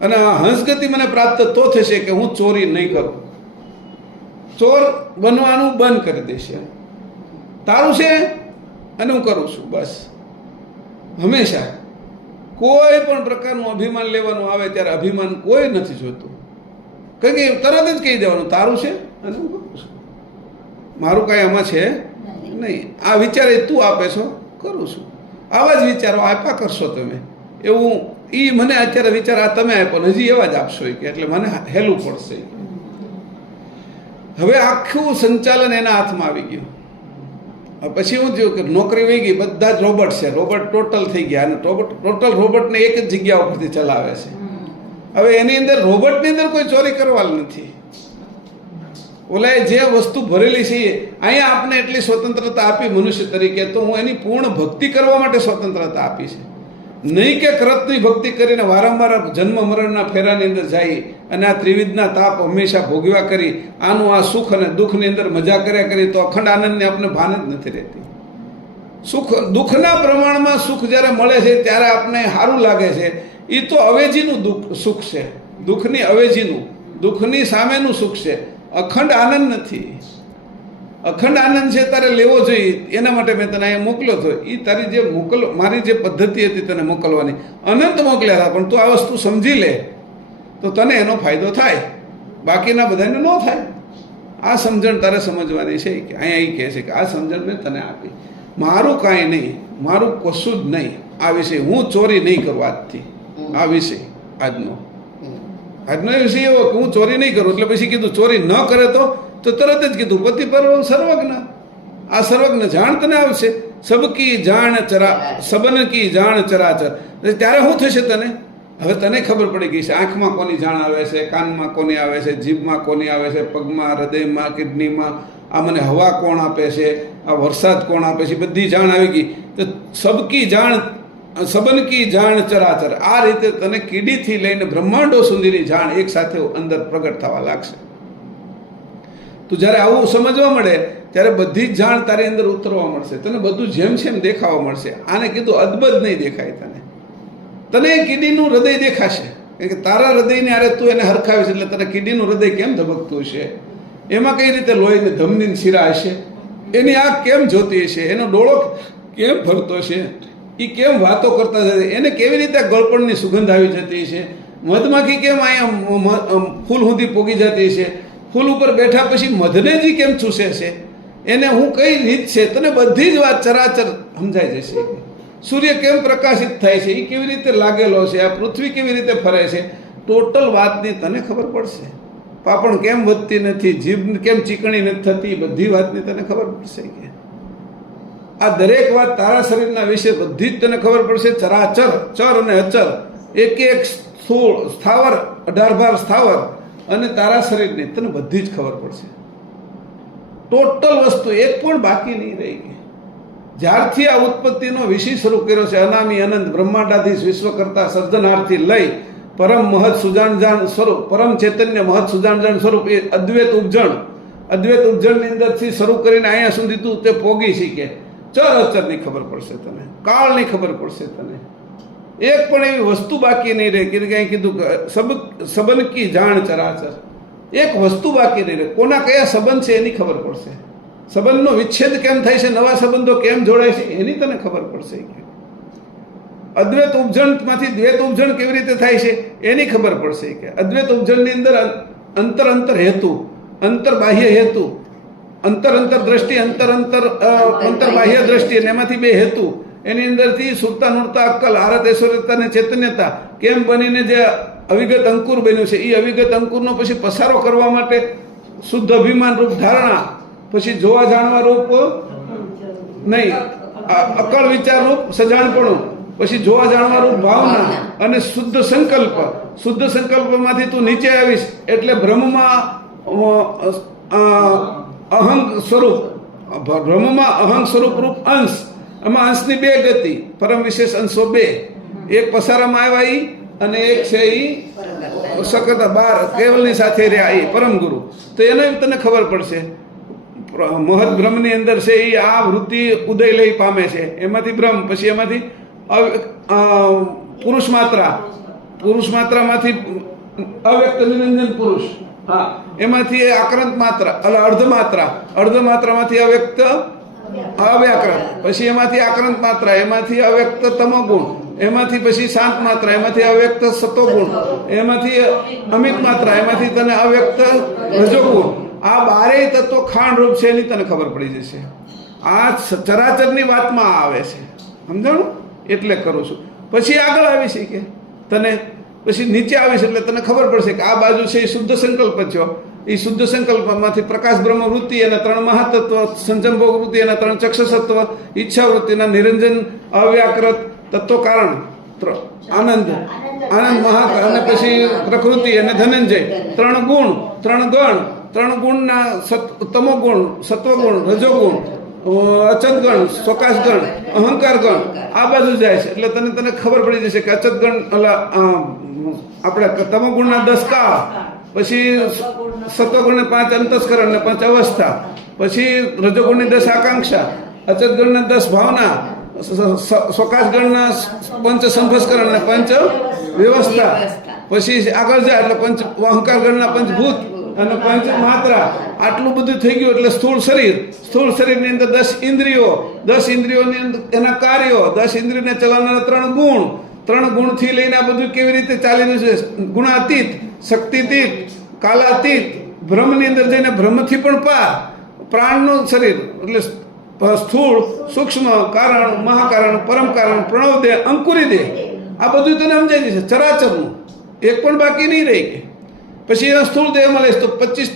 અને આ હંસ ગતિ મને પ્રાપ્ત તો થશે કે હું ચોરી નહીં કરું, ચોર બનવાનું બંધ કરી દેશે. તારું છે અને હું કરું છું, બસ. હંમેશા કોઈ પણ પ્રકારનું અભિમાન લેવાનું આવે ત્યારે અભિમાન કોઈ નથી જોતું, કારણ કે તરત જ કહી દેવાનું તારું છે અને હું કરું છું, મારું કાંઈ આમાં છે નહીં. આ વિચાર એ તું આપે છો, કરું છું. આવા જ વિચારો આપ્યા કરશો તમે. એવું એ મને અત્યારે વિચાર આ તમે આપ્યો ને હજી એવા જ આપશો કે એટલે મને હેલું પડશે. હવે આખું સંચાલન એના હાથમાં આવી ગયું. પછી શું થયું કે નોકરી વહી ગઈ, બધા જ રોબોટ છે, રોબોટ ટોટલ થઈ ગયા, અને ટોટલ રોબોટને એક જ જગ્યા ઉપરથી ચલાવે છે. હવે એની અંદર રોબોટની અંદર કોઈ ચોરી કરવાની નથી. ઓલાએ જે વસ્તુ ભરેલી છે અહીંયા આપને એટલી સ્વતંત્રતા આપી મનુષ્ય તરીકે, તો હું એની પૂર્ણ ભક્તિ કરવા માટે સ્વતંત્રતા આપી છે. નહીં કે કૃતની ભક્તિ કરીને વારંવાર જન્મ મરણના ફેરાની અંદર જાય અને આ ત્રિવિધના તાપ હંમેશા ભોગવ્યા કરી આનું આ સુખ અને દુઃખની અંદર મજા કર્યા કરી તો અખંડ આનંદને આપણે ભાન જ નથી રહેતી. સુખ દુઃખના પ્રમાણમાં સુખ જ્યારે મળે છે ત્યારે આપણે સારું લાગે છે. એ તો અવેજીનું સુખ છે, દુઃખની અવેજીનું, દુઃખની સામેનું સુખ છે. અખંડ આનંદ નથી. અખંડ આનંદ છે તારે લેવો જોઈએ, એના માટે મેં તને અહીંયા મોકલ્યો હતો. એ તારી જે મારી જે પદ્ધતિ હતી તને મોકલવાની, અનંત મોકલ્યા હતા, પણ તું આ વસ્તુ સમજી લે તો તને એનો ફાયદો થાય, બાકીના બધાને ન થાય. આ સમજણ તારે સમજવાની છે કે અહીંયા એ કહે છે કે આ સમજણ મેં તને આપી, મારું કાંઈ નહીં, મારું કશું જ નહીં. આ વિષય હું ચોરી નહીં કરું આજથી. આ વિષય આજનો એ વિષય એવો કે હું ચોરી નહીં કરું. એટલે પછી કીધું ચોરી ન કરે તો તરત જ કીધું પતિ પરમ સર્વજ્ઞ. આ સર્વજ્ઞ જાણ તને આવશે. સબકી જાણ સબન કી જાણ ચરાચર. ત્યારે શું થશે તને? હવે તને ખબર પડી ગઈ છે આંખમાં કોની જાણ આવે છે, કાનમાં કોની આવે છે, જીભમાં કોની આવે છે, પગમાં, હૃદયમાં, કિડનીમાં, આ મને હવા કોણ આપે છે, આ વરસાદ કોણ આપે છે, બધી જાણ આવી ગઈ. તો સબકી જાણ સબન કી જાણ ચરાચર. આ રીતે તને કીડીથી લઈને બ્રહ્માંડો સુધીની જાણ એક સાથે અંદર પ્રગટ થવા લાગશે. તું જ્યારે આવું સમજવા મળે ત્યારે બધી જ જાણ તારી અંદર ઉતરવા મળશે. તને બધું જેમ છે એમ દેખાવા મળશે. આને કીધું અદબદ નહીં દેખાય તને કીડીનું હૃદય દેખાશે, કારણ કે તારા હૃદયને આરે તું એને હરખાવીશ એટલે તને કીડીનું હૃદય કેમ ધબકતું હશે, એમાં કઈ રીતે લોહીને ધમની શિરા હશે, એની આંખ કેમ જોતી હશે, એનો ડોળો કેમ ફરતો હશે, એ કેમ વાતો કરતા જશે, એને કેવી રીતે ગળપણની સુગંધ આવી જતી છે, મધમાખી કેમ અહીંયા ફૂલ સુધી પોગી જતી છે, ફૂલ ઉપર બેઠા પછી મધને જ કેમ ચૂસે છે, એને હું કઈ રીત છે, તને બધી જ વાત ચરાચર સમજાઈ જશે. સૂર્ય કેમ પ્રકાશિત થાય છે, એ કેવી રીતે લાગેલો છે, આ પૃથ્વી કેવી રીતે ફરે છે, ટોટલ વાતની તને ખબર પડશે. પાપણ કેમ વધતી નથી, જીભ કેમ ચીકણી નથી થતી, બધી વાતની તને ખબર પડશે. કે આ દરેક વાત તારા શરીરના વિશે બધી જ તને ખબર પડશે. ચરાચર, ચર અને અચર, એક એક સ્થૂળ સ્થાવર, 18 સ્થાવર અને તારા શરીરની તને બધી જ ખબર પડશે. ટોટલ વસ્તુ એક પણ બાકી નહીં રહી ગઈ. જ્યારથી આ ઉત્પત્તિનો વિષય શરૂ કર્યો છે, અનામી અનંત બ્રહ્માંડાધીશ વિશ્વકર્તા સર્જનારથી લઈ પરમ મહત સુજાણજાણ સ્વરૂપ, પરમ ચૈતન્ય મહત સુજાણજાણ સ્વરૂપ, એ અદ્વૈત ઉપજણની અંદરથી શરૂ કરીને અહીંયા સુધી તું તે પોગી શીખે. ચર અચરની ખબર પડશે તને, કાળની ખબર પડશે તને. એક પણ એવી વસ્તુ બાકી નહીં રહે કે કંઈ કીધું સબન કી જાણ ચરાચર. એક વસ્તુ બાકી નહીં રહે. કોના કયા સંબંધ છે એની ખબર પડશે. સંબંધનો વિચ્છેદ કેમ થાય છે, નવા સંબંધો કેમ જોડાય છે એની તને ખબર પડશે. અદ્વૈત ઉપજણમાંથી દ્વૈત ઉપજણ કેવી રીતે થાય છે એની ખબર પડશે. કે અદ્વૈત ઉપજણની અંદર અંતર હેતુ, અંતર બાહ્ય હેતુ, અંતર દ્રષ્ટિ, અંતર બાહ્ય દ્રષ્ટિ, અને એમાંથી બે હેતુ, એની અંદરથી સુરતા નૂરતા અક્કલ, આરત ઐશ્વર્યતા અને ચૈતન્યતા કેમ બનીને જે અવિગત અંકુર બન્યું છે, એ અવિગત અંકુરનો પછી પસારો કરવા માટે શુદ્ધ અભિમાન રૂપ ધારણા, પછી જોવા જાણવા રૂપ નહીં, અકળ વિચાર રૂપ સજાણપણું, પછી જોવા જાણવા રૂપ ભાવના અને શુદ્ધ સંકલ્પ. શુદ્ધ સંકલ્પમાંથી તું નીચે આવીશ એટલે બ્રહ્મમાં અહંગ સ્વરૂપ, બ્રહ્મમાં અહંગ સ્વરૂપ રૂપ અંશ. એમાં અંશની બે ગતિ, પરમ વિશેષ અંશો બે, એક પસારામાં આવ્યા અને એક છે એ સકતા બાર કેવલની સાથે રહ્યા એ પરમ ગુરુ, તો એને તને ખબર પડશે મહદ બ્રહ્મની અંદર છે એ આ વૃત્તિ ઉદય લઈ પામે છે, એમાંથી બ્રહ્મ, પછી એમાંથી પુરુષ માત્રામાંથી અવ્યક્ત નિરંજન પુરુષ, હા, એમાંથી આક્રાંત માત્રા અર્ધમાત્રામાંથી અવ્યક્ત અવ્યાકરણ, પછી એમાંથી આક્રાંત માત્રા, એમાંથી અવ્યક્ત તમોગુણ, એમાંથી પછી શાંત માત્રા, એમાંથી અવ્યક્ત સતોગુણ, એમાંથી અમિત માત્રા, એમાંથી તને અવ્યક્ત રજોગુણ. આ બારેય તત્વો ખાંડ રૂપ છે એની તને ખબર પડી જશે. આ ચરાચરની વાતમાં આવે છે, સમજાણું? એટલે કરું છું. પછી આગળ આવી છે કે તને પછી નીચે આવીશ એટલે તને ખબર પડશે કે આ બાજુ છે એ શુદ્ધ સંકલ્પ છો. એ શુદ્ધ સંકલ્પમાંથી પ્રકાશ બ્રહ્મ વૃત્તિ અને 3 મહાતત્વ, સંજમભોગ વૃત્તિ અને 3 ચક્ષસત્વ, ઈચ્છા વૃત્તિના નિરંજન અવ્યાકૃત તત્વ કારણ, આનંદ મહા અને પછી પ્રકૃતિ અને ધનંજય, 3 ગુણ, 3 ગણ, 3 ગુણના તમોગુણ, સત્વગુણ, રજોગુણ, અચત ગણ, સ્વકાશ ગણ, અહંકાર ગણ, આ બાજુ જાય છે. એટલે તને ખબર પડી જશે કે અચત ગણ આપણે તમોગુણના 10 કાળ, પછી સત્વગુણને 5 અંતસ્કરણ ને 5 અવસ્થા, પછી રજોગુણની 10 આકાંક્ષા, અચત ગણના 10 ભાવના, સ્વકાશ ગણના 5 સંભસ્કરણ ને 5 વ્યવસ્થા, પછી આગળ જાય એટલે અહંકાર ગણના 5 ભૂત અને 5 માત્રા. આટલું બધું થઈ ગયું એટલે સ્થૂળ શરીરની અંદર 10 ઇન્દ્રિયો, 10 ઇન્દ્રિયોની અંદર એના કાર્યો, 10 ઇન્દ્રિયોને ચલાવનારા 3 ગુણ, 3 ગુણથી લઈને આ બધું કેવી રીતે ચાલી રહ્યું છે, ગુણાતીત, શક્તિતીત, કાલાતીત, બ્રહ્મની અંદર જઈને બ્રહ્મથી પણ પાર, પ્રાણનું શરીર એટલે સ્થૂળ, સૂક્ષ્મ, કારણ, મહાકારણ, પરમ કારણ, પ્રણવ દેહ, અંકુરી દેહ, આ બધું તને સમજાય જશે. ચરાચરનું એક પણ બાકી નહીં રહી. કે પછી એના સ્થૂળ દેહ મળે તો 25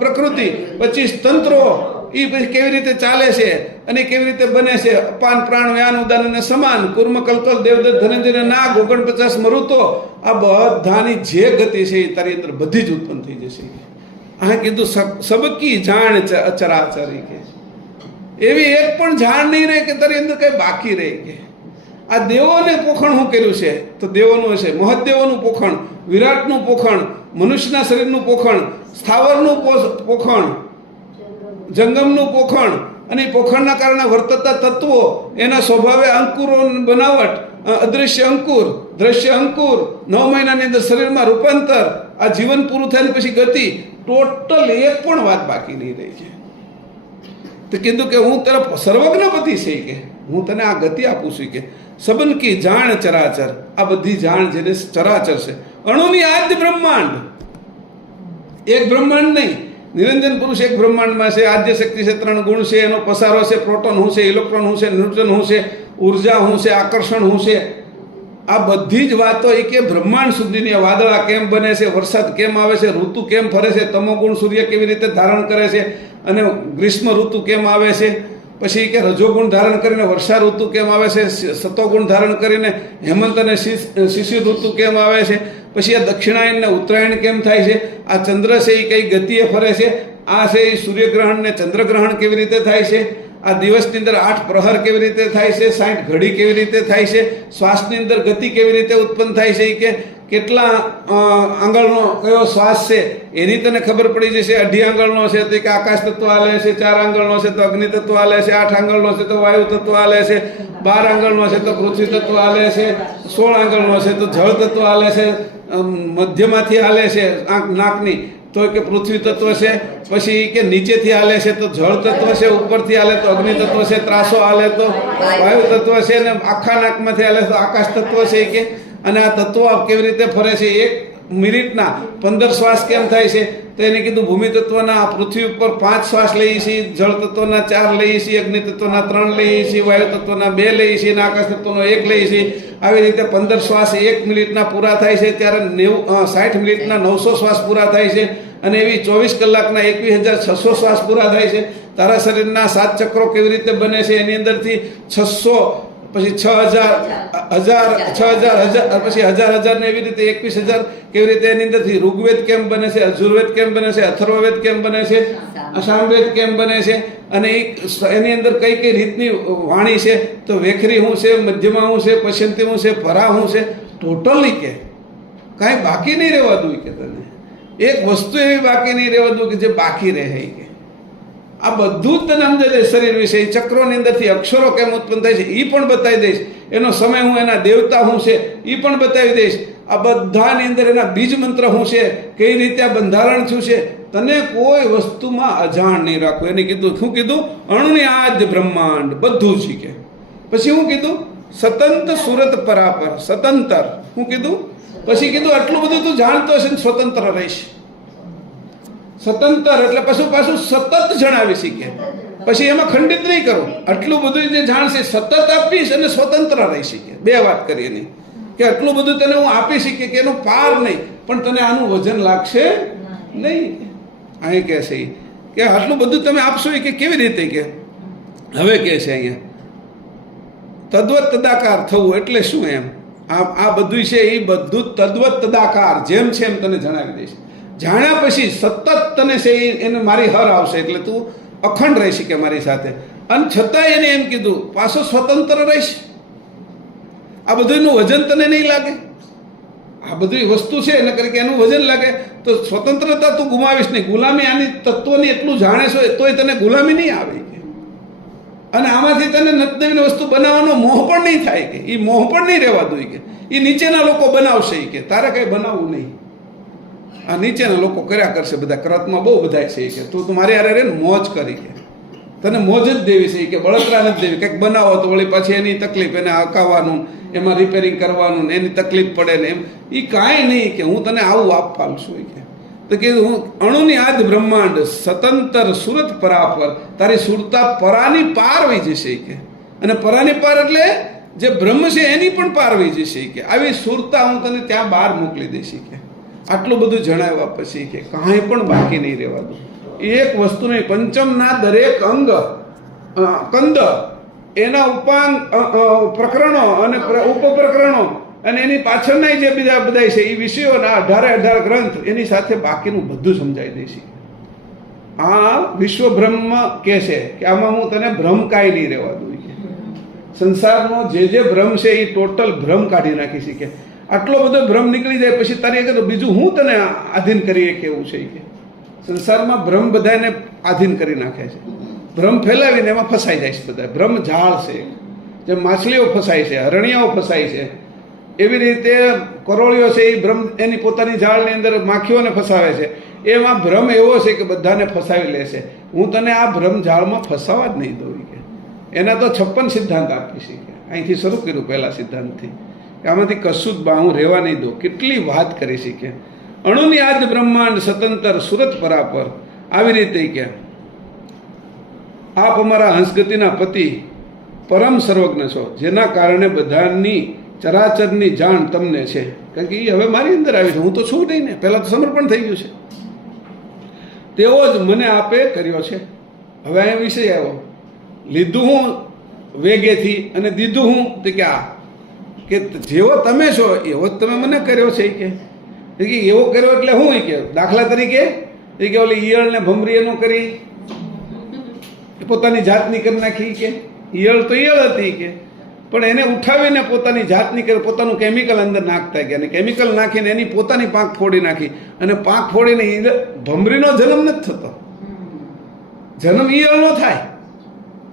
પ્રકૃતિ, 25 તંત્રો, એ પછી કેવી રીતે ચાલે છે અને કેવી રીતે બને છે, અપાન પ્રાણ વ્યાન ઉદાન અને સમાન, કુર્મ કલ્કલ દેવદત્ત ધનંજય નાગ 49 મરુતો, આ બધાની જે ગતિ છે એ તારી અંદર બધી જ ઉત્પન્ન થઈ જશે. આ કીધું સબકી જાણ અચરાચરી, કે એવી એક પણ જાણ નહીં રહે કે તારી અંદર કઈ બાકી રહે. કે આ દેવોને પોખણ શું કર્યું છે તો દેવોનું હશે મહદેવોનું પોખણ, વિરાટનું પોખણ, મનુષ્યના શરીરનું પોખણ, સ્થાવરનું પોખણ, જંગમનું પોખણ, અને પોખણના કારણે વર્તતા તત્વો, એના સ્વભાવે અંકુરો બનાવટ, અદૃશ્ય અંકુર, દ્રશ્ય અંકુર, 9 મહિનાની અંદર શરીરમાં રૂપાંતર, આ જીવન પૂરું થાય પછી ગતિ, ટોટલ એક પણ વાત બાકી નહીં રહી. છે તો કીધું કે હું તરફ સર્વજ્ઞપતિ છે, કે હું તને આ ગતિ આપું છું. કે સબન કી જાણ ચરાચર, આ બધી જાણ જેને ચરાચર છે. અણુની આદ્ય બ્રહ્માંડ, એક બ્રહ્માંડ નહીં, નિરંજન પુરુષ એક બ્રહ્માંડમાં છે. આદ્ય શક્તિ છે, 3 ગુણ છે, એનો પસારો છે, પ્રોટોન હું છે, ઇલેક્ટ્રોન હું છે, ન્યુટ્રોન હું છે, ઉર્જા હું છે, આકર્ષણ હું છે. આ બધી જ વાતો એ કે બ્રહ્માંડ સુધીની, વાદળા કેમ બને છે, વરસાદ કેમ આવે છે, ઋતુ કેમ ફરે છે, તમોગુણ સૂર્ય કેવી રીતે ધારણ કરે છે અને ગ્રીષ્મ ઋતુ કેમ આવે છે, પછી કે રજોગુણ ધારણ કરીને વર્ષા ઋતુ કેમ આવે છે, સતોગુણ ધારણ કરીને હેમંત અને શિશિર ઋતુ કેમ આવે છે, પછી આ દક્ષિણાયન ને ઉત્તરાયણ કેમ થાય છે, આ ચંદ્ર છે એ કઈ ગતિએ ફરે છે, આ છે એ સૂર્યગ્રહણ ને ચંદ્રગ્રહણ કેવી રીતે થાય છે, આ દિવસની અંદર 8 પ્રહર કેવી રીતે થાય છે, 60 ઘડી કેવી રીતે થાય છે, શ્વાસની અંદર ગતિ કેવી રીતે ઉત્પન્ન થાય છે, કે કેટલા આંગળનો કયો શ્વાસ છે એની તને ખબર પડી જશે. 2.5 આંગળનો છે તો કે આકાશ તત્વ હાલે છે, 4 આંગળનો છે તો અગ્નિ તત્વ હાલે છે, 8 આંગળનો છે તો વાયુ તત્વ હાલે છે, 12 આંગળનો છે તો પૃથ્વી તત્વ હાલે છે, 16 આંગળનો છે તો જળ તત્વ હાલે છે, મધ્યમાંથી હાલે છે નાકની તો કે પૃથ્વી તત્વ છે, પછી કે નીચેથી હાલે છે તો જળ તત્વ છે, ઉપરથી હાલે તો અગ્નિ તત્વ છે, ત્રાસો હાલે તો વાયુ તત્વ છે, અને આખા નાકમાંથી હાલે તો આકાશ તત્વ છે. કે અને આ તત્વો કેવી રીતે ફરે છે, 1 મિનિટના 15 શ્વાસ કેમ થાય છે તો એને કીધું ભૂમિ તત્વના પૃથ્વી ઉપર 5 શ્વાસ લઈએ છીએ, જળ તત્વના 4 લઈએ છીએ, અગ્નિ તત્વના 3 લઈએ છીએ, વાયુ તત્વના 2 લઈએ છીએ અને આકાશ તત્વનો 1 લઈએ છીએ. આવી રીતે 15 શ્વાસ 1 મિનિટના પૂરા થાય છે, ત્યારે 60 મિનિટના 900 શ્વાસ પૂરા થાય છે, અને એવી 24 કલાકના 21,600 શ્વાસ પૂરા થાય છે. તારા શરીરના 7 ચક્રો કેવી રીતે બને છે એની અંદરથી 600, પછી 6,000 પછી 1,000 ને એવી રીતે 21,000 કેવી રીતે એની અંદરથી ઋગ્વેદ કેમ બને છે, અજુર્વેદ કેમ બને છે, અથર્વવેદ કેમ બને છે, સામવેદ કેમ બને છે, અને એની અંદર કઈ કઈ રીતની વાણી છે, તો વેખરી શું છે, મધ્યમાં શું છે, પશ્ચિમથી શું છે, પરા શું છે, ટોટલી કે કાંઈ બાકી નહીં રહેવા દઉં કે તને, એક વસ્તુ એવી બાકી નહીં રહેવા દઉં કે જે બાકી રહે કે આ બધું જ તને સમજાવી દઈશ. શરીર વિશે ચક્રોની અંદરથી અક્ષરો કેમ ઉત્પન્ન થાય છે એ પણ બતાવી દઈશ, એનો સમય હું, એના દેવતા શું છે એ પણ બતાવી દઈશ. આ બધાની અંદર એના બીજ મંત્ર શું છે, કઈ રીતે આ બંધારણ થયું છે, તને કોઈ વસ્તુમાં અજાણ નહીં રાખવું. એને કીધું શું કીધું? અણુની આદ્ય બ્રહ્માંડ બધું શીખે. પછી શું કીધું? સ્વતંત્ર સુરત પરાપર, સ્વતંત્ર. શું કીધું? પછી કીધું આટલું બધું તું જાણતો હશે ને સ્વતંત્ર રહીશ. સ્વતંત્ર એટલે પાછું સતત જણાવી શીખે. પછી એમાં ખંડિત નહીં કરું, આટલું બધું જે જાણશે સતત આપીશ અને સ્વતંત્ર રહી શીખે. બે વાત કરીએ નહીં કે આટલું બધું તને હું આપી શીખે કે એનો પાર નહીં, પણ તને આનું વજન લાગશે નહીં. અહીં કહે છે કે આટલું બધું તમે આપશો કે કેવી રીતે કે હવે કહે છે અહીંયા તદ્વત તદાકાર થવું એટલે શું એમ. આ બધું છે એ બધું તદ્વત તદાકાર જેમ છે એમ તને જણાવી દઈશ. જાણ્યા પછી સતત તને છે એને મારી હર આવશે એટલે તું અખંડ રહી શકે મારી સાથે. અને છતાંય એને એમ કીધું પાછો સ્વતંત્ર રહીશ. આ બધુંનું વજન તને નહીં લાગે? આ બધી વસ્તુ છે એને કરી કે એનું વજન લાગે તો સ્વતંત્રતા તું ગુમાવીશ નહીં. ગુલામી આની તત્વની એટલું જાણે છો તોય તને ગુલામી નહીં આવે કે, અને આમાંથી તને નવી વસ્તુ બનાવવાનો મોહ પણ નહીં થાય કે, એ મોહ પણ નહીં રહેવા દઉં કે એ નીચેના લોકો બનાવશે કે તારે કંઈ બનાવવું નહીં. આ નીચેના લોકો કર્યા કરશે, બધા કરતમાં બહુ બધા છે કે તું મારી હારે રે ને મોજ કરી કે તને મોજ જ દેવી છે કે બળતરા નથી દેવી. કંઈક બનાવો તો વળી પાછી એની તકલીફ, એને હકાવવાનું, એમાં રિપેરિંગ કરવાનું ને એની તકલીફ પડે ને એમ એ કાંઈ નહીં કે હું તને આવું આપવાનું છું કે. તો કીધું હું અણુની આદ બ્રહ્માંડ સ્વતંત્ર સુરત પરાપર, તારી સુરતા પરાની પાર વહી જશે કે. અને પરાની પાર એટલે જે બ્રહ્મ છે એની પણ પાર વહી જશે કે. આવી સુરતા હું તને ત્યાં બહાર મોકલી દઈશ કે. આટલું બધું જણાવ્યા પછી કે કાંઈ પણ બાકી નહીં રહેવા દઉં. એક વસ્તુ નહીં, પંચમના દરેક અંગ કંદ એના ઉપાંગ પ્રકરણો અને ઉપપ્રકરણો અને એની પાછળના જે બીજા બધા છે એ વિષયોના 18 ગ્રંથ એની સાથે બાકીનું બધું સમજાવી દઈશ. આ વિશ્વ બ્રહ્મ કે છે કે આમાં હું તને ભ્રમ કાંઈ નહીં રહેવા દઉં કે. સંસારનો જે ભ્રમ છે એ ટોટલ ભ્રમ કાઢી નાખી છે કે. આટલો બધો ભ્રમ નીકળી જાય પછી તારી આગળ બીજું હું તને આધીન કરીએ કેવું છે કે. સંસારમાં ભ્રમ બધાને આધીન કરી નાખે છે. ભ્રમ ફેલાવીને એમાં ફસાઈ જાય છે બધા. ભ્રમ ઝાડ છે, જેમ માછલીઓ ફસાય છે, હરણિયાઓ ફસાય છે, એવી રીતે કરોળીઓ છે એ ભ્રમ એની પોતાની ઝાડની અંદર માખીઓને ફસાવે છે. એમાં ભ્રમ એવો છે કે બધાને ફસાવી લે છે. હું તને આ ભ્રમ ઝાડમાં ફસાવા જ નહીં દઉં કે. એના તો 56 સિદ્ધાંત આપી છે કે. અહીંથી શરૂ કર્યું પહેલા સિદ્ધાંતથી કે આમાંથી કશું જ હું રહેવા નહીં દઉં. કેટલી વાત કરી છે કે અણુની આદ્ય બ્રહ્માંડ સ્વતંત્ર સુરત પરાપર. આવી રીતે કે આપ અમારા હંસગતિના પતિ પરમ સર્વજ્ઞ છો, જેના કારણે બધાની ચરાચરની જાણ તમને છે. કારણ કે એ હવે મારી અંદર આવી છે, હું તો છું નહીં ને, પહેલાં તો સમર્પણ થઈ ગયું છે. તેવો જ મને આપે કર્યો છે. હવે અહીંયા વિષય આવ્યો, લીધું હું વેગેથી અને દીધું હું તો કે આ કે જેવો તમે છો એવો જ તમે મને કર્યો છે કે. એવો કર્યો એટલે હું કે દાખલા તરીકે એ કે ઓલી ઈયળને ભમરી એનું કરી પોતાની જાતની કરી નાખી કે. ઈયળ તો ઈયળ હતી કે, પણ એને ઉઠાવીને પોતાની જાતની કરી પોતાનું કેમિકલ અંદર નાખતા ગયા અને કેમિકલ નાખીને એની પોતાની પાંખ ફોડી નાખી. અને પાંખ ફોડીને ભમરીનો જન્મ નથી થતો, જન્મ ઈયળનો થાય.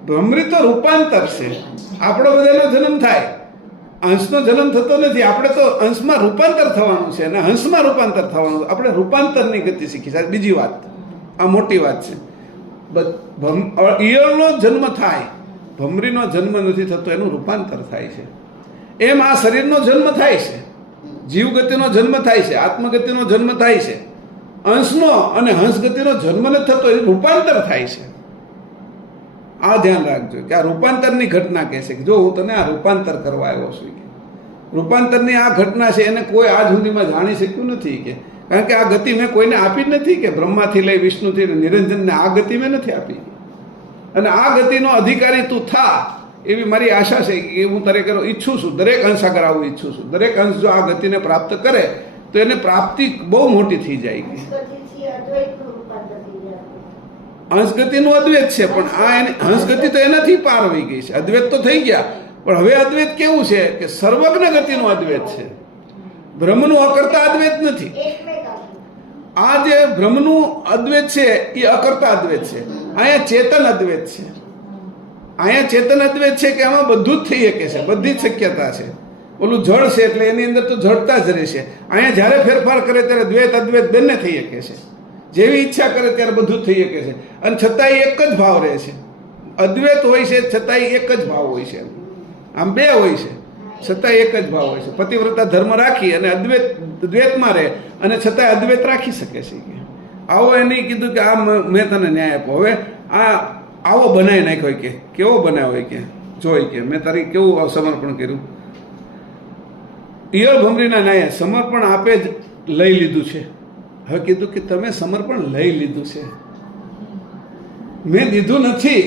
ભમરી તો રૂપાંતર છે. આપણો બધાનો જન્મ થાય, અંશનો જન્મ થતો નથી. આપણે તો અંશમાં રૂપાંતર થવાનું છે અને હંસમાં રૂપાંતર થવાનું. આપણે રૂપાંતરની ગતિ શીખી છે. બીજી વાત, આ મોટી વાત છે. ઈયળનો જન્મ થાય, ભમરીનો જન્મ નથી થતો, એનું રૂપાંતર થાય છે. એમ આ શરીરનો જન્મ થાય છે, જીવગતિનો જન્મ થાય છે, આત્મગતિનો જન્મ થાય છે. અંશનો અને હંસગતિનો જન્મ નથી થતો, એ રૂપાંતર થાય છે. આ ધ્યાન રાખજો કે આ રૂપાંતરની ઘટના કહે છે કે જો હું તને આ રૂપાંતર કરવા આવ્યો છું કે. રૂપાંતરની આ ઘટના છે એને કોઈ આજ સુધીમાં જાણી શક્યું નથી કે. કારણ કે આ ગતિ મેં કોઈને આપી જ નથી કે. બ્રહ્માથી લઈ વિષ્ણુથી નિરંજનને આ ગતિ મેં નથી આપી. અને આ ગતિનો અધિકારી તું થા એવી મારી આશા છે કે હું તારે કરો ઈચ્છું છું. દરેક અંશ આગળ આવું ઈચ્છું છું. દરેક અંશ જો આ ગતિને પ્રાપ્ત કરે તો એને પ્રાપ્તિ બહુ મોટી થઈ જાય કે. હંસગતિનું અદ્વૈત છે, પણ આ એની હંસગતિ તો એનાથી પાર હોઈ ગઈ છે. અદ્વૈત તો થઈ ગયા, પણ હવે અદ્વૈત કેવું છે કે સર્વજ્ઞ ગતિનું અદ્વૈત છે. બ્રહ્મનું અકર્તા અદ્વૈત નથી. આ જે બ્રહ્મનું અદ્વૈત છે એ અકર્તા અદ્વૈત છે. અહીંયા ચેતન અદ્વૈત છે. અહીંયા ચેતન અદ્વૈત છે કે આમાં બધું જ થઈ શકે છે, બધી જ શક્યતા છે. ઓલું જળ છે એટલે એની અંદર તો જડતા જ રહેશે. અહીંયા જ્યારે ફેરફાર કરે ત્યારે દ્વૈત અદ્વૈત બંને થઈ શકે છે. જેવી ઈચ્છા કરે ત્યારે બધું થઈ શકે છે. અને છતાંય એક જ ભાવ રહે છે. અદ્વૈત હોય છે છતાંય એક જ ભાવ હોય છે. આમ બે હોય છે છતાંય એક જ ભાવ હોય છે. પતિવ્રતા ધર્મ રાખી અને દ્વૈતમાં રહે અને છતાંય અદ્વૈત રાખી શકે છે. આવો એ નહીં કીધું કે આ મેં તને ન્યાય આપ્યો, હવે આ આવો બનાવી નાખ્યો કે કેવો બનાવ્યો કે જોઈ કે મેં તારી કેવું સમર્પણ કર્યું. ઈયળ ભમરીના ન્યાય સમર્પણ આપે જ લઈ લીધું છે. હવે કીધું કે તમે સમર્પણ લઈ લીધું છે, મેં દીધું નથી.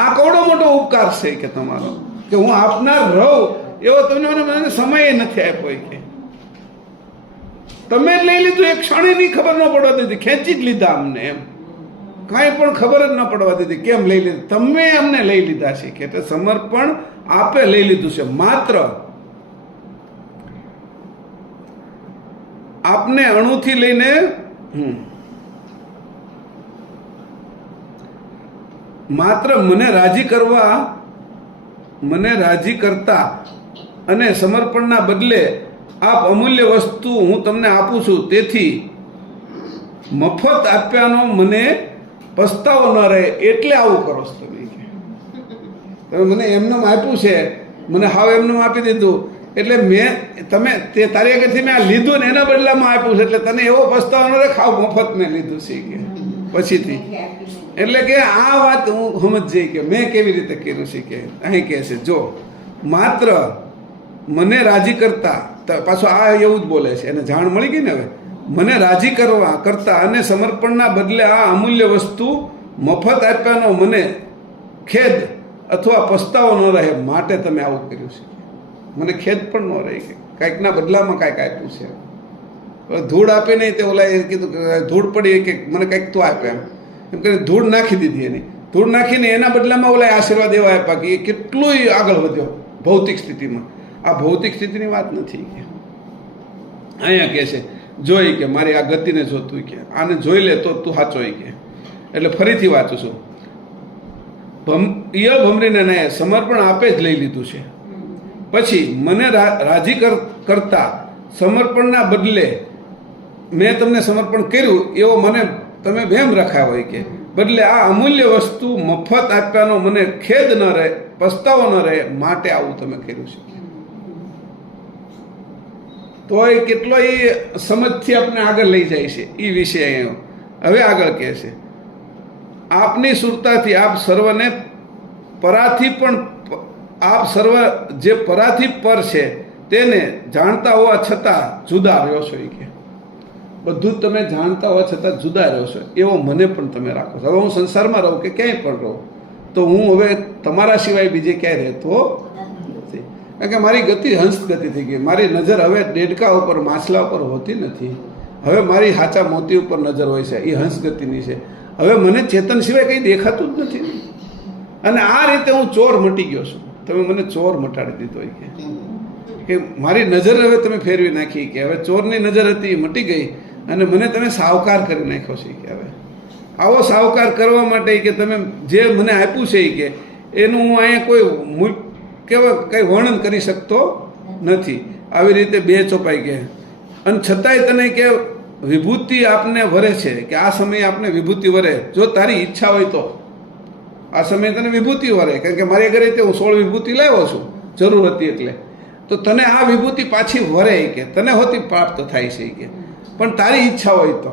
આ કવડો મોટો ઉપકાર છે કે તમારો કે હું આપનાર રહું એવો તમને મને સમય નથી આપ્યો કે તમે લઈ લીધું. એક ક્ષણેની ખબર ન પડવા દીધી, ખેંચી જ લીધા અમને. એમ કાંઈ પણ ખબર જ ન પડવા દીધી કેમ લઈ લીધું. તમે અમને લઈ લીધા છે કે સમર્પણ આપે લઈ લીધું છે. માત્ર આપને અણુથી લઈને માત્ર મને રાજી કરતા અને સમર્પણના બદલે આપ અમૂલ્ય વસ્તુ હું તમને આપું છું. તેથી મફત આપ્યાનો મને પસ્તાવો ન રહે એટલે આવું કરો છો તમે મને એમનેમ આપ્યું છે, મને હાવ એમનેમ આપી દીધું એટલે તમે તે તારી આગળથી મેં આ લીધું ને એના બદલામાં આપ્યું છે એટલે તને એવો પસ્તાવો ન રહે ખાવ મફત મેં લીધું છે કે પછીથી. એટલે કે આ વાત હું સમજ કે મેં કેવી રીતે કર્યું છે કે અહીં કહે છે જો માત્ર મને રાજી કરતા, પાછું આ એવું જ બોલે છે, એને જાણ મળી ગઈ ને. હવે મને રાજી કરતા અને સમર્પણના બદલે આ અમૂલ્ય વસ્તુ મફત આપ્યાનો મને ખેદ અથવા પસ્તાવો ન રહે માટે તમે આવું કર્યું છે. મને ખેદ પણ ન રહે કે કાંઈકના બદલામાં કાંઈક આપ્યું છે. ધૂળ આપી નહીં તે ઓલા એ કીધું ધૂળ પડી કે મને કંઈક તો આપ્યા એમ કરીને ધૂળ નાખી દીધી. એની ધૂળ નાખીને એના બદલામાં ઓલા આશીર્વાદ એવા આપ્યા કે એ કેટલું આગળ વધ્યો ભૌતિક સ્થિતિમાં. આ ભૌતિક સ્થિતિની વાત નથી કે અહીંયા કહે છે જોઈ કે મારી આ ગતિને જોતું કે આને જોઈ લે તો તું સાચો કે. એટલે ફરીથી વાંચું છું. ઈયળ ભમરીને નાય સમર્પણ આપે જ લઈ લીધું છે. પછી મને રાજી કરતા સમર્પણના બદલે મેં તમને સમર્પણ કર્યું એવો મને તમે વહેમ રખાય હોય કે બદલે આ અમૂલ્ય વસ્તુ મફત આપ્યાનો મને ખેદ ન રહે, પસ્તાવો ન રહે માટે આવું તમે કર્યું છે. તો એ કેટલો એ સમજથી આપણે આગળ લઈ જાય છે એ વિષય અહીંયા. હવે આગળ કહે છે આપની સુરતાથી આપ સર્વને પરાથી પણ આપ સર્વ જે પરાથી પર છે તેને જાણતા હોવા છતાં જુદા રહ્યો છો. એ કે બધું તમે જાણતા હોવા છતાં જુદા રહ્યો છો એવો મને પણ તમે રાખો છો. હવે હું સંસારમાં રહું કે ક્યાંય પણ રહું તો હું હવે તમારા સિવાય બીજે ક્યાંય રહેતો નથી. કારણ કે મારી ગતિ હંસ ગતિ થઈ ગઈ. મારી નજર હવે દેડકા ઉપર માછલા ઉપર હોતી નથી. હવે મારી હાચા મોતી ઉપર નજર હોય છે, એ હંસ ગતિની છે. હવે મને ચેતન સિવાય કંઈ દેખાતું જ નથી. અને આ રીતે હું ચોર મટી ગયો છું. તમે મને ચોર મટાડી દીધો કે મારી નજર હવે તમે ફેરવી નાખી કે હવે ચોરની નજર હતી મટી ગઈ અને મને તમે સાવકાર કરી નાખ્યો છે કે હવે આવો સાવકાર કરવા માટે કે તમે જે મને આપ્યું છે કે એનું હું અહીંયા કોઈ કેવા કંઈ વર્ણન કરી શકતો નથી. આવી રીતે બે ચોપાઈ કે અને છતાંય તને કે વિભૂતિ આપને વરે છે કે આ સમયે આપને વિભૂતિ વરે જો તારી ઈચ્છા હોય તો. આ સમયે તને વિભૂતિ વરે કારણ કે મારી ઘરે હું 16 વિભૂતિ લાવ્યો છું જરૂર હતી એટલે. તો તને આ વિભૂતિ પાછી વરે કે તને હોતી પ્રાપ્ત થાય છે કે પણ તારી ઈચ્છા હોય તો.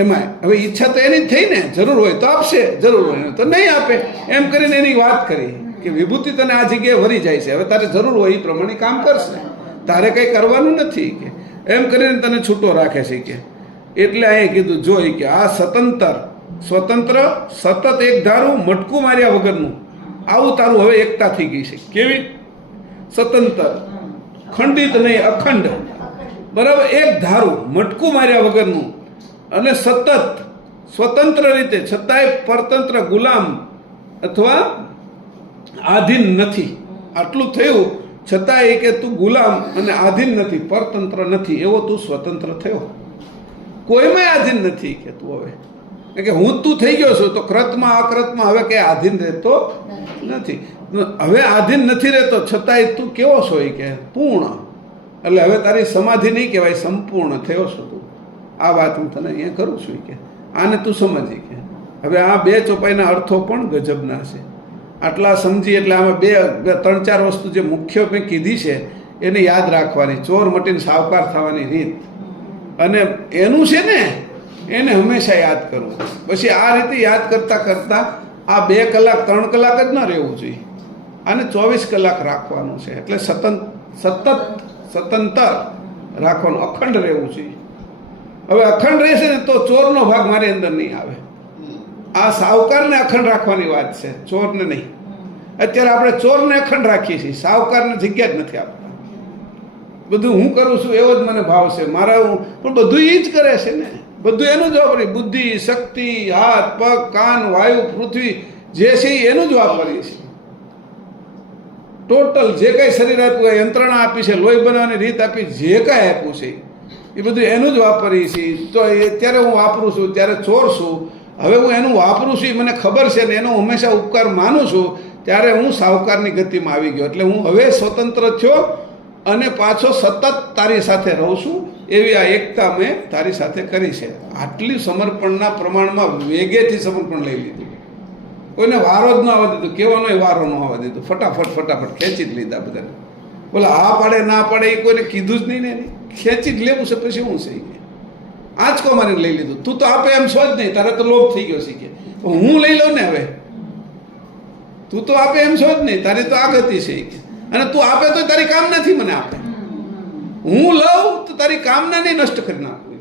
એમાં હવે ઈચ્છા તો એની જ થઈ ને, જરૂર હોય તો આપશે, જરૂર હોય તો નહીં આપે. એમ કરીને એની વાત કરી કે વિભૂતિ તને આ જગ્યાએ વરી જાય છે, હવે તારે જરૂર હોય એ પ્રમાણે કામ કરશે, તારે કંઈ કરવાનું નથી કે એમ કરીને તને છૂટો રાખે છે કે. એટલે અહીંયા કીધું જોઈ કે આ સ્વતંત્ર સતત એક ધારું મટકું માર્યા વગરનું આવું તારું હવે એકતા થઈ ગઈ છે. કેવી? સ્વતંત્ર, ખંડિત નહીં, અખંડ, બરાબર, એક ધારું મટકું માર્યા વગરનું અને સતત સ્વતંત્ર રીતે છતાંય પરતંત્ર ગુલામ અથવા આધીન નથી. આટલું થયું છતાં એ કે તું ગુલામ અને આધીન નથી, પરતંત્ર નથી, એવો તું સ્વતંત્ર થયો. કોઈમાં આધીન નથી કે તું હવે કે હું તું થઈ ગયો છું, તો કૃતમાં અકૃતમાં હવે કે આધીન રહેતો નથી. હવે આધીન નથી રહેતો, છતાંય તું કેવો છો એ કે પૂર્ણ. એટલે હવે તારી સમાધિ નહીં કહેવાય, સંપૂર્ણ થયો છો તું. આ વાત હું તને અહીંયા કરું છું કે આને તું સમજી કે હવે આ બે ચોપાઈના અર્થો પણ ગજબના છે. આટલા સમજી એટલે આમાં ત્રણ ચાર વસ્તુ જે મુખ્ય મેં કીધી છે એને યાદ રાખવાની. ચોર મટીને સાવકાર થવાની રીત અને એનું છે ને એને હંમેશા યાદ કરવું. પછી આ રીતે યાદ કરતાં કરતાં આ 2 કલાક 3 કલાક જ ન રહેવું જોઈએ, આને 24 કલાક રાખવાનું છે. એટલે સતંતર રાખવાનું, અખંડ રહેવું જોઈએ. હવે અખંડ રહેશે ને તો ચોરનો ભાગ મારી અંદર નહીં આવે. આ સાવકારને અખંડ રાખવાની વાત છે, ચોરને નહીં. અત્યારે આપણે ચોરને અખંડ રાખીએ છીએ, સાવકારને જગ્યા જ નથી આપતા. બધું હું કરું છું એવો જ મને ભાવ છે મારા, પણ બધું એ જ કરે છે ને, બધું એનું જ વાપરીએ. બુદ્ધિ, શક્તિ, હાથ, પગ, કાન, વાયુ, પૃથ્વી જે છે એનું જ વાપરીએ છીએ. ટોટલ જે કાંઈ શરીર આપ્યું, યંત્રણા આપી છે, લોહી બનાવવાની રીત આપી, જે કાંઈ આપ્યું છે એ બધું એનું જ વાપરીએ છીએ. તો ત્યારે હું વાપરું છું ત્યારે ચોર છું. હવે હું એનું વાપરું છું એ મને ખબર છે ને એનો હંમેશા ઉપકાર માનું છું, ત્યારે હું સાવકારની ગતિમાં આવી ગયો. એટલે હું હવે સ્વતંત્ર થયો અને પાછો સતત તારી સાથે રહું છું. એવી આ એકતા મેં તારી સાથે કરી છે. આટલી સમર્પણના પ્રમાણમાં વેગેથી સમર્પણ લઈ લીધું. કોઈને વારો જ ન આવવા દીધું, કહેવાનો વારો ન આવવા દીધું. ફટાફટ ખેંચી જ લીધા બધાને. બોલે હા પાડે ના પાડે એ કોઈને કીધું જ નહીં ને, ખેંચી જ લેવું છે. પછી હું છે આંચકો મારીને લઈ લીધું. તું તો આપે એમ છો જ નહીં, તારે તો લોભ થઈ ગયો છે. હું લઈ લઉં ને હવે, તું તો આપે એમ છો જ નહીં, તારી તો આ ગતિ છે. અને તું આપે તો તારી કામનાથી મને આપે, હું લઉં તો તારી કામના નહીં નષ્ટ કરી નાખું.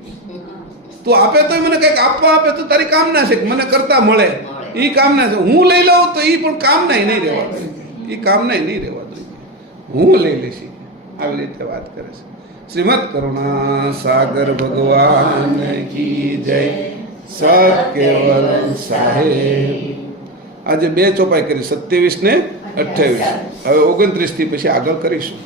તું આપે તો મને કંઈક આપવા આપે તો તારી કામના છે, મને કરતા મળે એ કામના છે. હું લઈ લઉં તો એ પણ કામના નહીં રહેવા દે, એ કામના નહીં રહેવા દે, હું લઈ લઈશ. આવી રીતે વાત કરે છે. શ્રીમદ કરુણા સાગર ભગવાન કી જય. સત્કેવલ સાહેબ. આજે 2 ચોપાઈ કરી, 27 ને 28. હવે 29 થી પછી આગળ કરીશું.